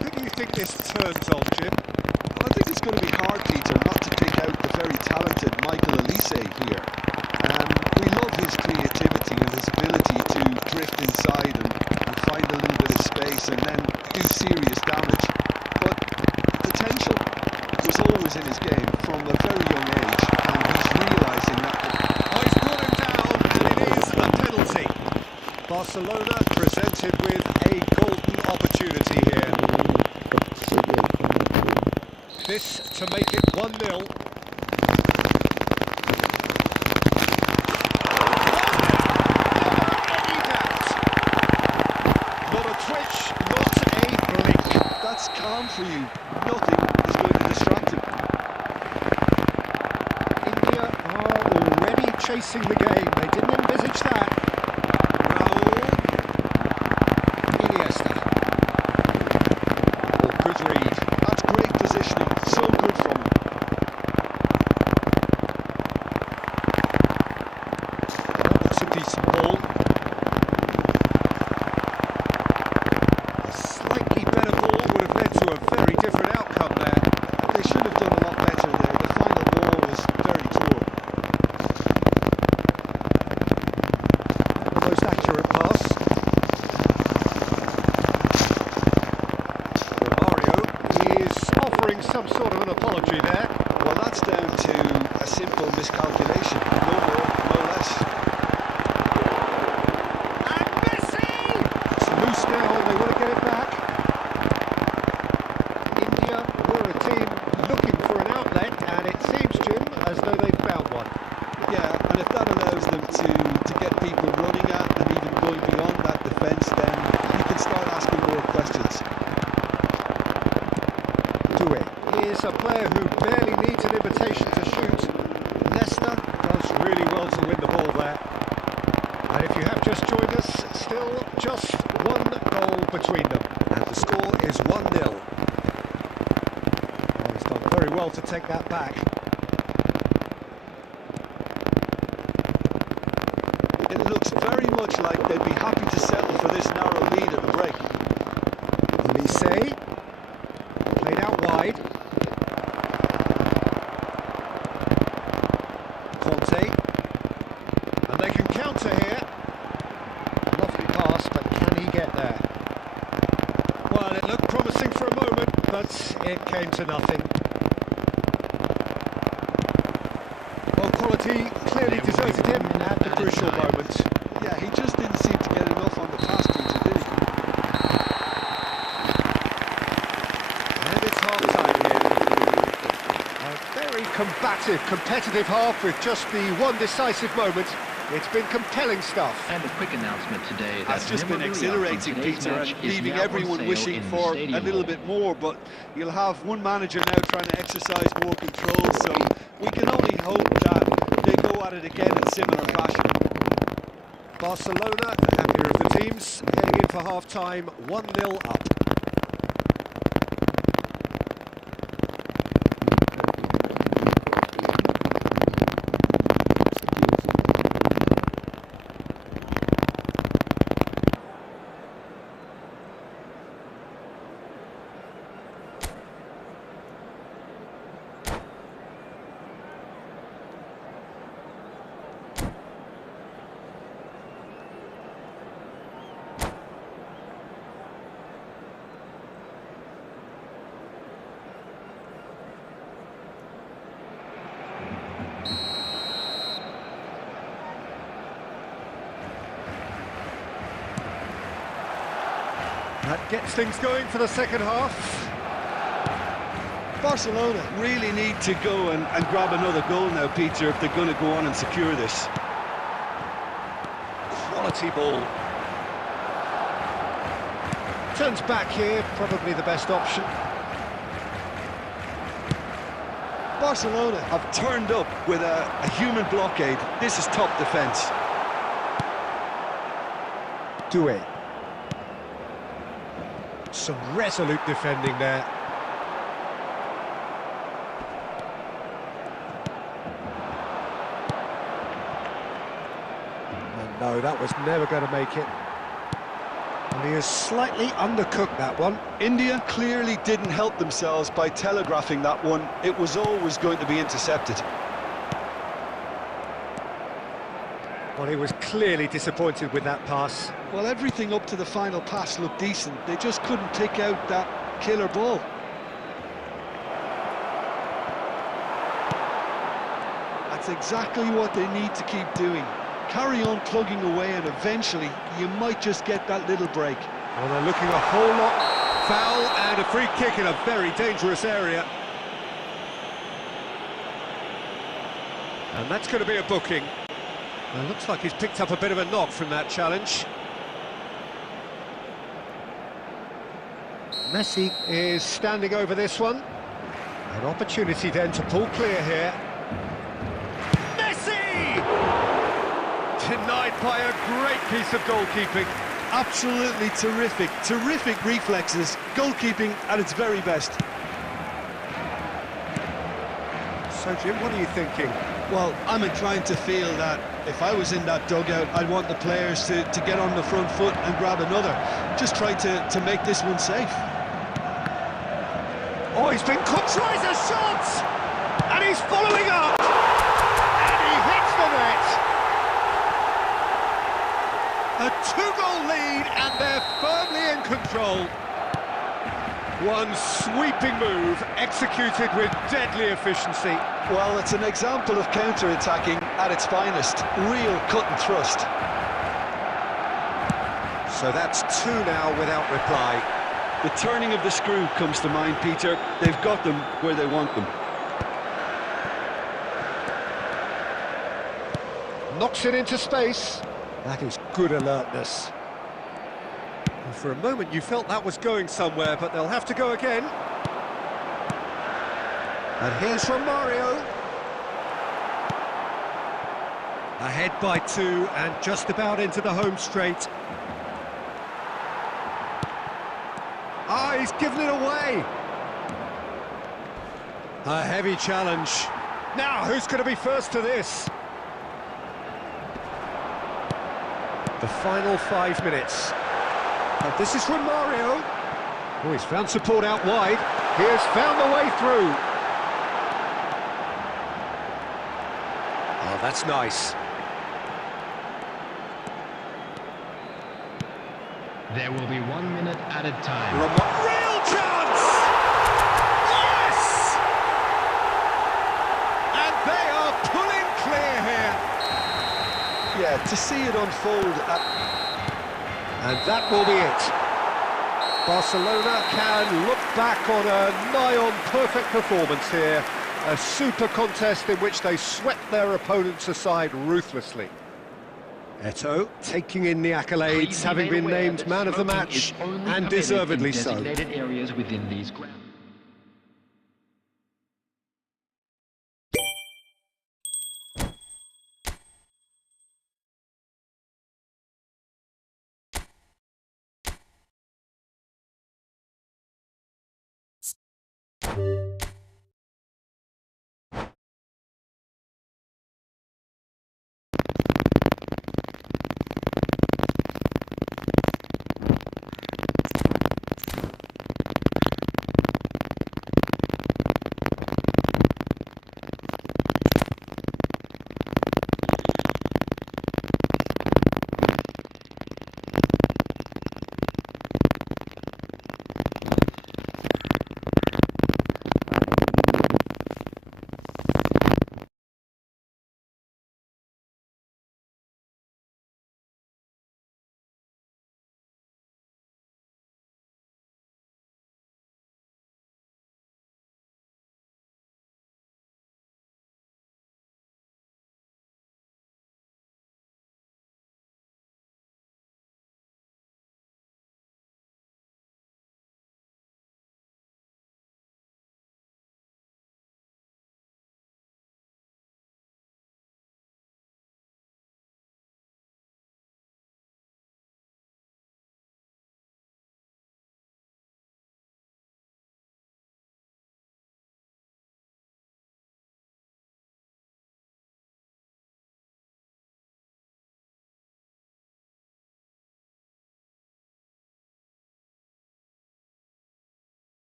Who do you think this turns on, Jim? Well, I think it's going to be hard, Peter, not to pick out the very talented Michael Elise here. We love his creativity and his ability to drift inside and find a little bit of space and then do serious damage. But potential was always in his game from a very young age, and he's realising that. Barcelona presented with a golden opportunity here. This to make it 1-0. Any doubt. Not a twitch, not a blink. That's calm for you. Nothing is going to distract him. India are already chasing the game. They didn't envisage that. That's great positioning, so good from him. That's a decent ball. A slightly better ball would have led to a very different outcome there. They should have done a lot better there. The final ball was very poor. The most accurate pass. Offering some sort of an apology there. Well, that's down to a simple miscalculation. No more, no less. And Messi! It's loose now and they want to get it back. India were a team looking for an outlet, and it seems, Jim, as though they've found one. Yeah, and if that allows them to get people running at and even going beyond that defence, then you can start asking more questions. Is a player who barely needs an invitation to shoot. Leicester does really well to win the ball there. And if you have just joined us, still just one goal between them. And the score is 1-0. Oh, he's done very well to take that back. It looks very much like they'd be happy to settle for this narrow lead at the break. Elise played out wide. And they can counter here. Lovely pass, but can he get there? Well, it looked promising for a moment, but it came to nothing. Well, quality clearly deserted him at the crucial moment. Yeah, he just didn't seem to get enough on the pass, Peter, did he? And it's half-time here. A very combative, competitive half with just the one decisive moment. It's been compelling stuff. And a quick announcement today. That's just been exhilarating, Peter, and leaving everyone wishing for a little bit more, but you'll have one manager now trying to exercise more control, so we can only hope that they go at it again in similar fashion. Barcelona, the happier of the teams, heading in for half-time, 1-0 up. That gets things going for the second half. Barcelona really need to go and grab another goal now, Peter, if they're going to go on and secure this. Quality ball. Turns back here, probably the best option. Barcelona have turned up with a human blockade. This is top defence. Doué. Some resolute defending there. And no, that was never going to make it. And he has slightly undercooked that one. India clearly didn't help themselves by telegraphing that one. It was always going to be intercepted. Well, he was clearly disappointed with that pass. Well, everything up to the final pass looked decent. They just couldn't pick out that killer ball. That's exactly what they need to keep doing. Carry on plugging away, and eventually you might just get that little break. Well, they're looking a whole lot. Foul and a free kick in a very dangerous area. And that's going to be a booking. Well, looks like he's picked up a bit of a knock from that challenge. Messi is standing over this one. An opportunity then to pull clear here. Messi! Denied by a great piece of goalkeeping. Absolutely terrific, terrific reflexes. Goalkeeping at its very best. So, Jim, what are you thinking? Well, I'm inclined to feel that if I was in that dugout, I'd want the players to get on the front foot and grab another. Just try to make this one safe. Oh, he's been caught, tries a shot! And he's following up! And he hits the net! A two-goal lead, and they're firmly in control. One sweeping move, executed with deadly efficiency. Well, it's an example of counter-attacking at its finest. Real cut and thrust. So that's two now without reply. The turning of the screw comes to mind, Peter. They've got them where they want them. Knocks it into space. That is good alertness. And for a moment you felt that was going somewhere, but they'll have to go again. And here's from Mario. Ahead by two and just about into the home straight. Ah, he's given it away. A heavy challenge. Now, who's going to be first to this? The final 5 minutes. And this is from Mario. Oh, he's found support out wide. He has found the way through. Oh, that's nice. There will be 1 minute at a time. Real chance! Yes! And they are pulling clear here. Yeah, to see it unfold. And that will be it. Barcelona can look back on a nigh-on perfect performance here. A super contest in which they swept their opponents aside ruthlessly. Eto'o taking in the accolades, having been named man of the match, and deservedly so. Designated areas within these grounds.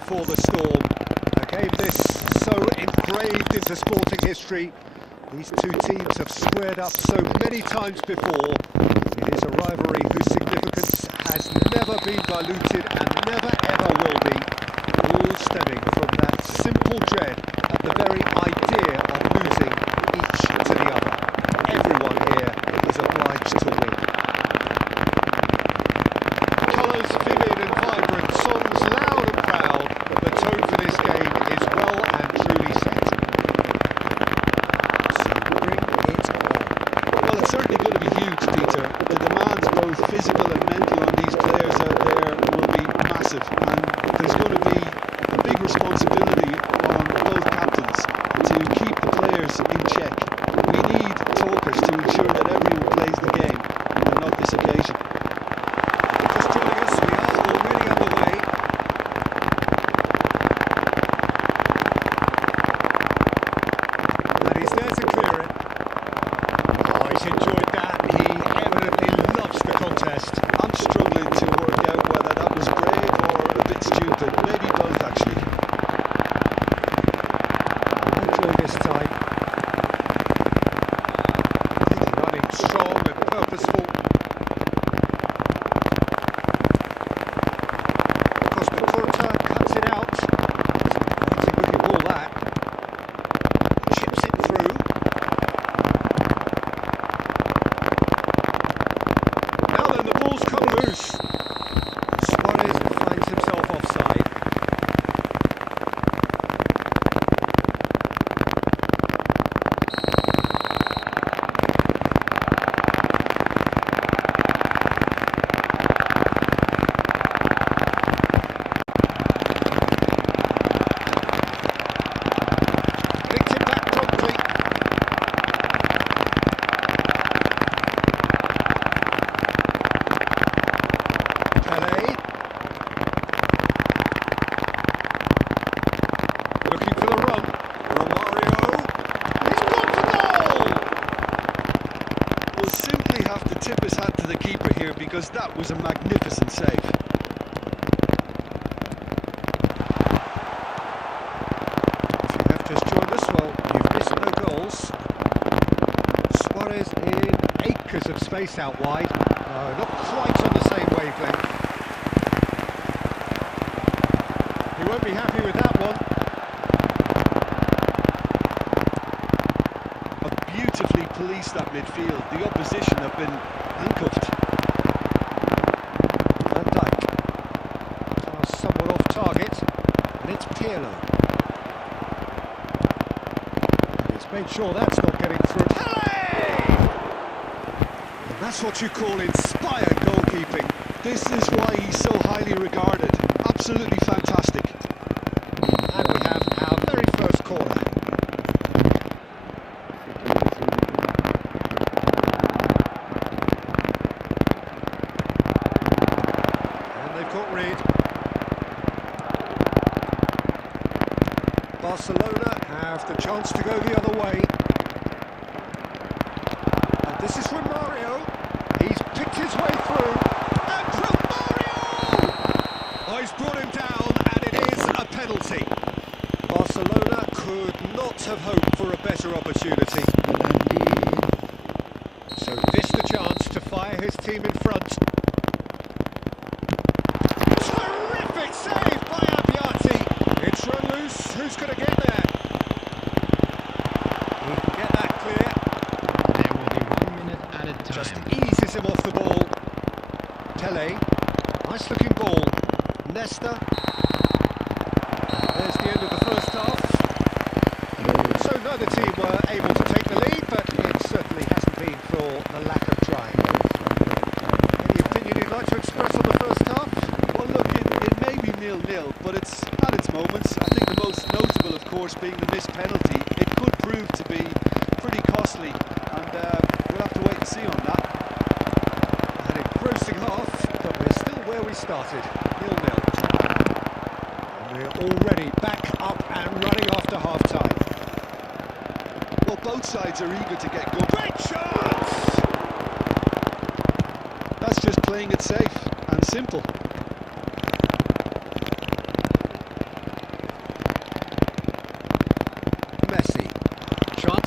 before the storm. A game this so engraved into sporting history. These two teams have squared up so many times before. It is a rivalry whose significance has never been diluted and never ever will be. All stemming from that simple dread at the very idea of losing each to the other. Everyone here is obliged to win. Colours vivid and vibrant, songs loud and proud, but the tone for this game is well and truly set. So bring it on. Well, it's certainly going to be huge, Peter. The demands, both physical and mental, on these players out there will be massive, and there's going to be a big responsibility on both captains to keep the players in check. We need talkers to ensure that everyone plays the game, and not this occasion. Just joining us, we are already underway. And he's there to clear it. Oh, he's enjoyed that. He evidently loves the contest. I'm struggling to work out whether that was brave or a bit stupid. Maybe both, actually. Enjoy this time. He's running strong and purposeful. Costa Curta cuts it out. It's a looking ball that. Chips it through. Now then, the ball's come loose. Suarez finds himself offside. Picked it back promptly. Pele. Looking for the run. Romario. He's gone for goal! We'll simply have to tip his hat to the keeper here, because that was a magnificent save. If you have just joined us, well, you've missed no goals. Suarez in acres of space out wide. Not quite on the same wavelength. He won't be happy with that one. Beautifully policed that midfield. The opposition have been handcuffed. Van Dijk. Somewhat off target. And it's Pirlo. And he's made sure that's not getting through. And that's what you call inspired goalkeeping. This is why he's so highly regarded. Absolutely fantastic. And we have our very first corner. And they've got rid. Barcelona have the chance to go the other way. And this is Romario. He's picked his way through. And Romario! Oh, he's brought him down, and it is a penalty. Barcelona could not have hoped for a better opportunity. So this the chance to fire his team in front. Terrific save by Abbiati. It's run loose. Who's going to get there? He can get that clear. There will be 1 minute added time. Just eases him off the ball. Tele. Nice looking ball. Nesta. There's the end of the first half. So neither team were able to take the lead, but it certainly hasn't been for the lack of trying. Any opinion you'd like to express on the first half? Well, look, it may be 0-0, but it's had its moments. I think the most notable, of course, being the missed penalty. It could prove to be pretty costly, and we'll have to wait and see on that. An engrossing half, but we're still where we started, 0-0. And we're already back up and running after half-time. Well, both sides are eager to get going. Great chance! That's just playing it safe and simple.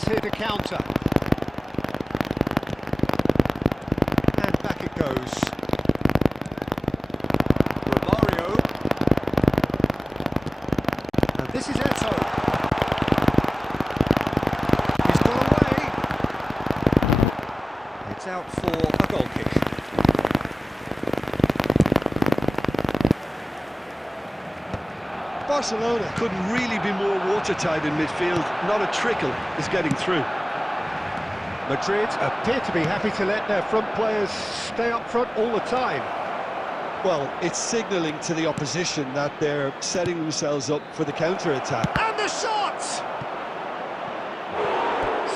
chance here to counter. And back it goes. Romario. And this is Eto. He's got away. It's out for a goal kick. Barcelona couldn't really be more watertight in midfield. Not a trickle is getting through. Madrid appear to be happy to let their front players stay up front all the time. Well, it's signalling to the opposition that they're setting themselves up for the counter-attack. And the shot!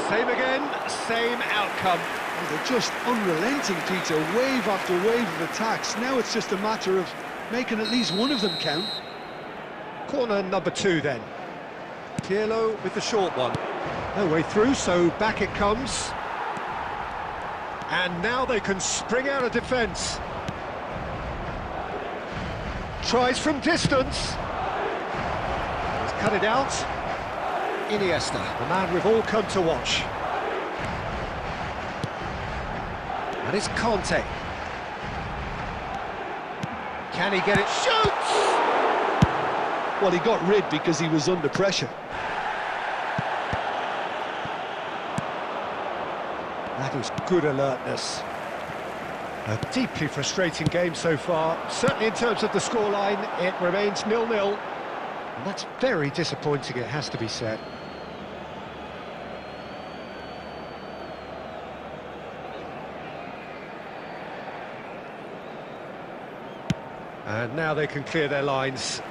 Same again, same outcome. Well, they're just unrelenting, Peter. Wave after wave of attacks. Now it's just a matter of making at least one of them count. Corner number 2 then. Pirlo with the short one. No way through, so back it comes. And now they can spring out of defence. Tries from distance. He's cut it out. Iniesta, the man we've all come to watch. And it's Conte. Can he get it? Shoots! Well, he got rid because he was under pressure. That is good alertness. A deeply frustrating game so far. Certainly in terms of the scoreline, it remains 0-0. And that's very disappointing, it has to be said. And now they can clear their lines.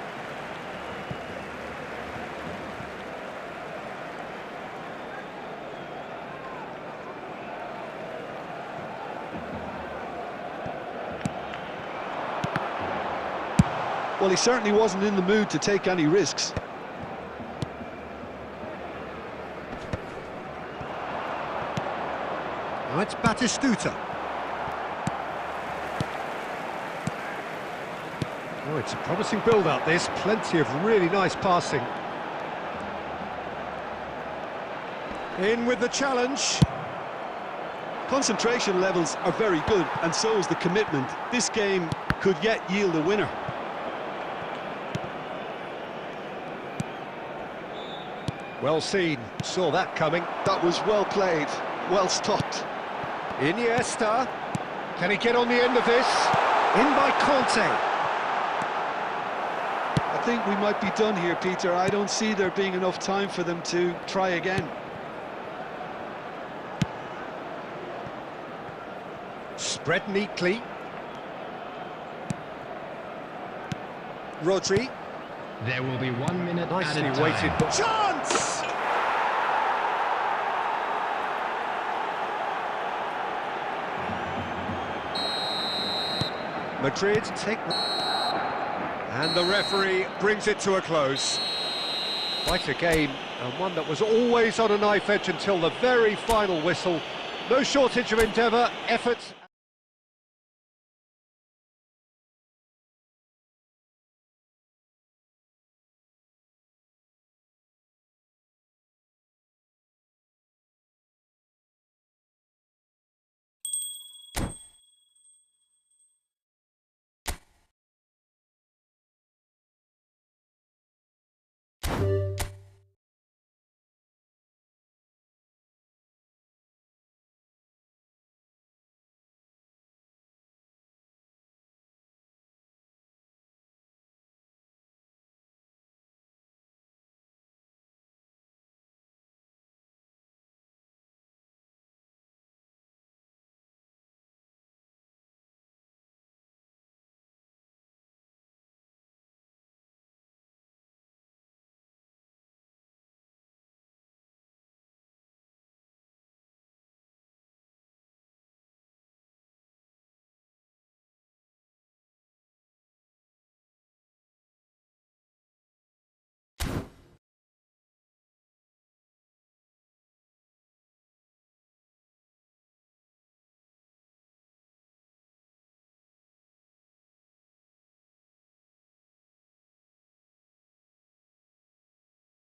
Well, he certainly wasn't in the mood to take any risks. Now it's Batistuta. Oh, it's a promising build-up, this. Plenty of really nice passing. In with the challenge. Concentration levels are very good, and so is the commitment. This game could yet yield a winner. Well seen, saw that coming. That was well played, well stopped. Iniesta, can he get on the end of this? In by Conte. I think we might be done here, Peter. I don't see there being enough time for them to try again. Spread neatly. Rodri. There will be 1 minute Nicely added time. weighted, but chance! Madrid take... And the referee brings it to a close. Quite a game, and one that was always on a knife edge until the very final whistle. No shortage of endeavour, effort...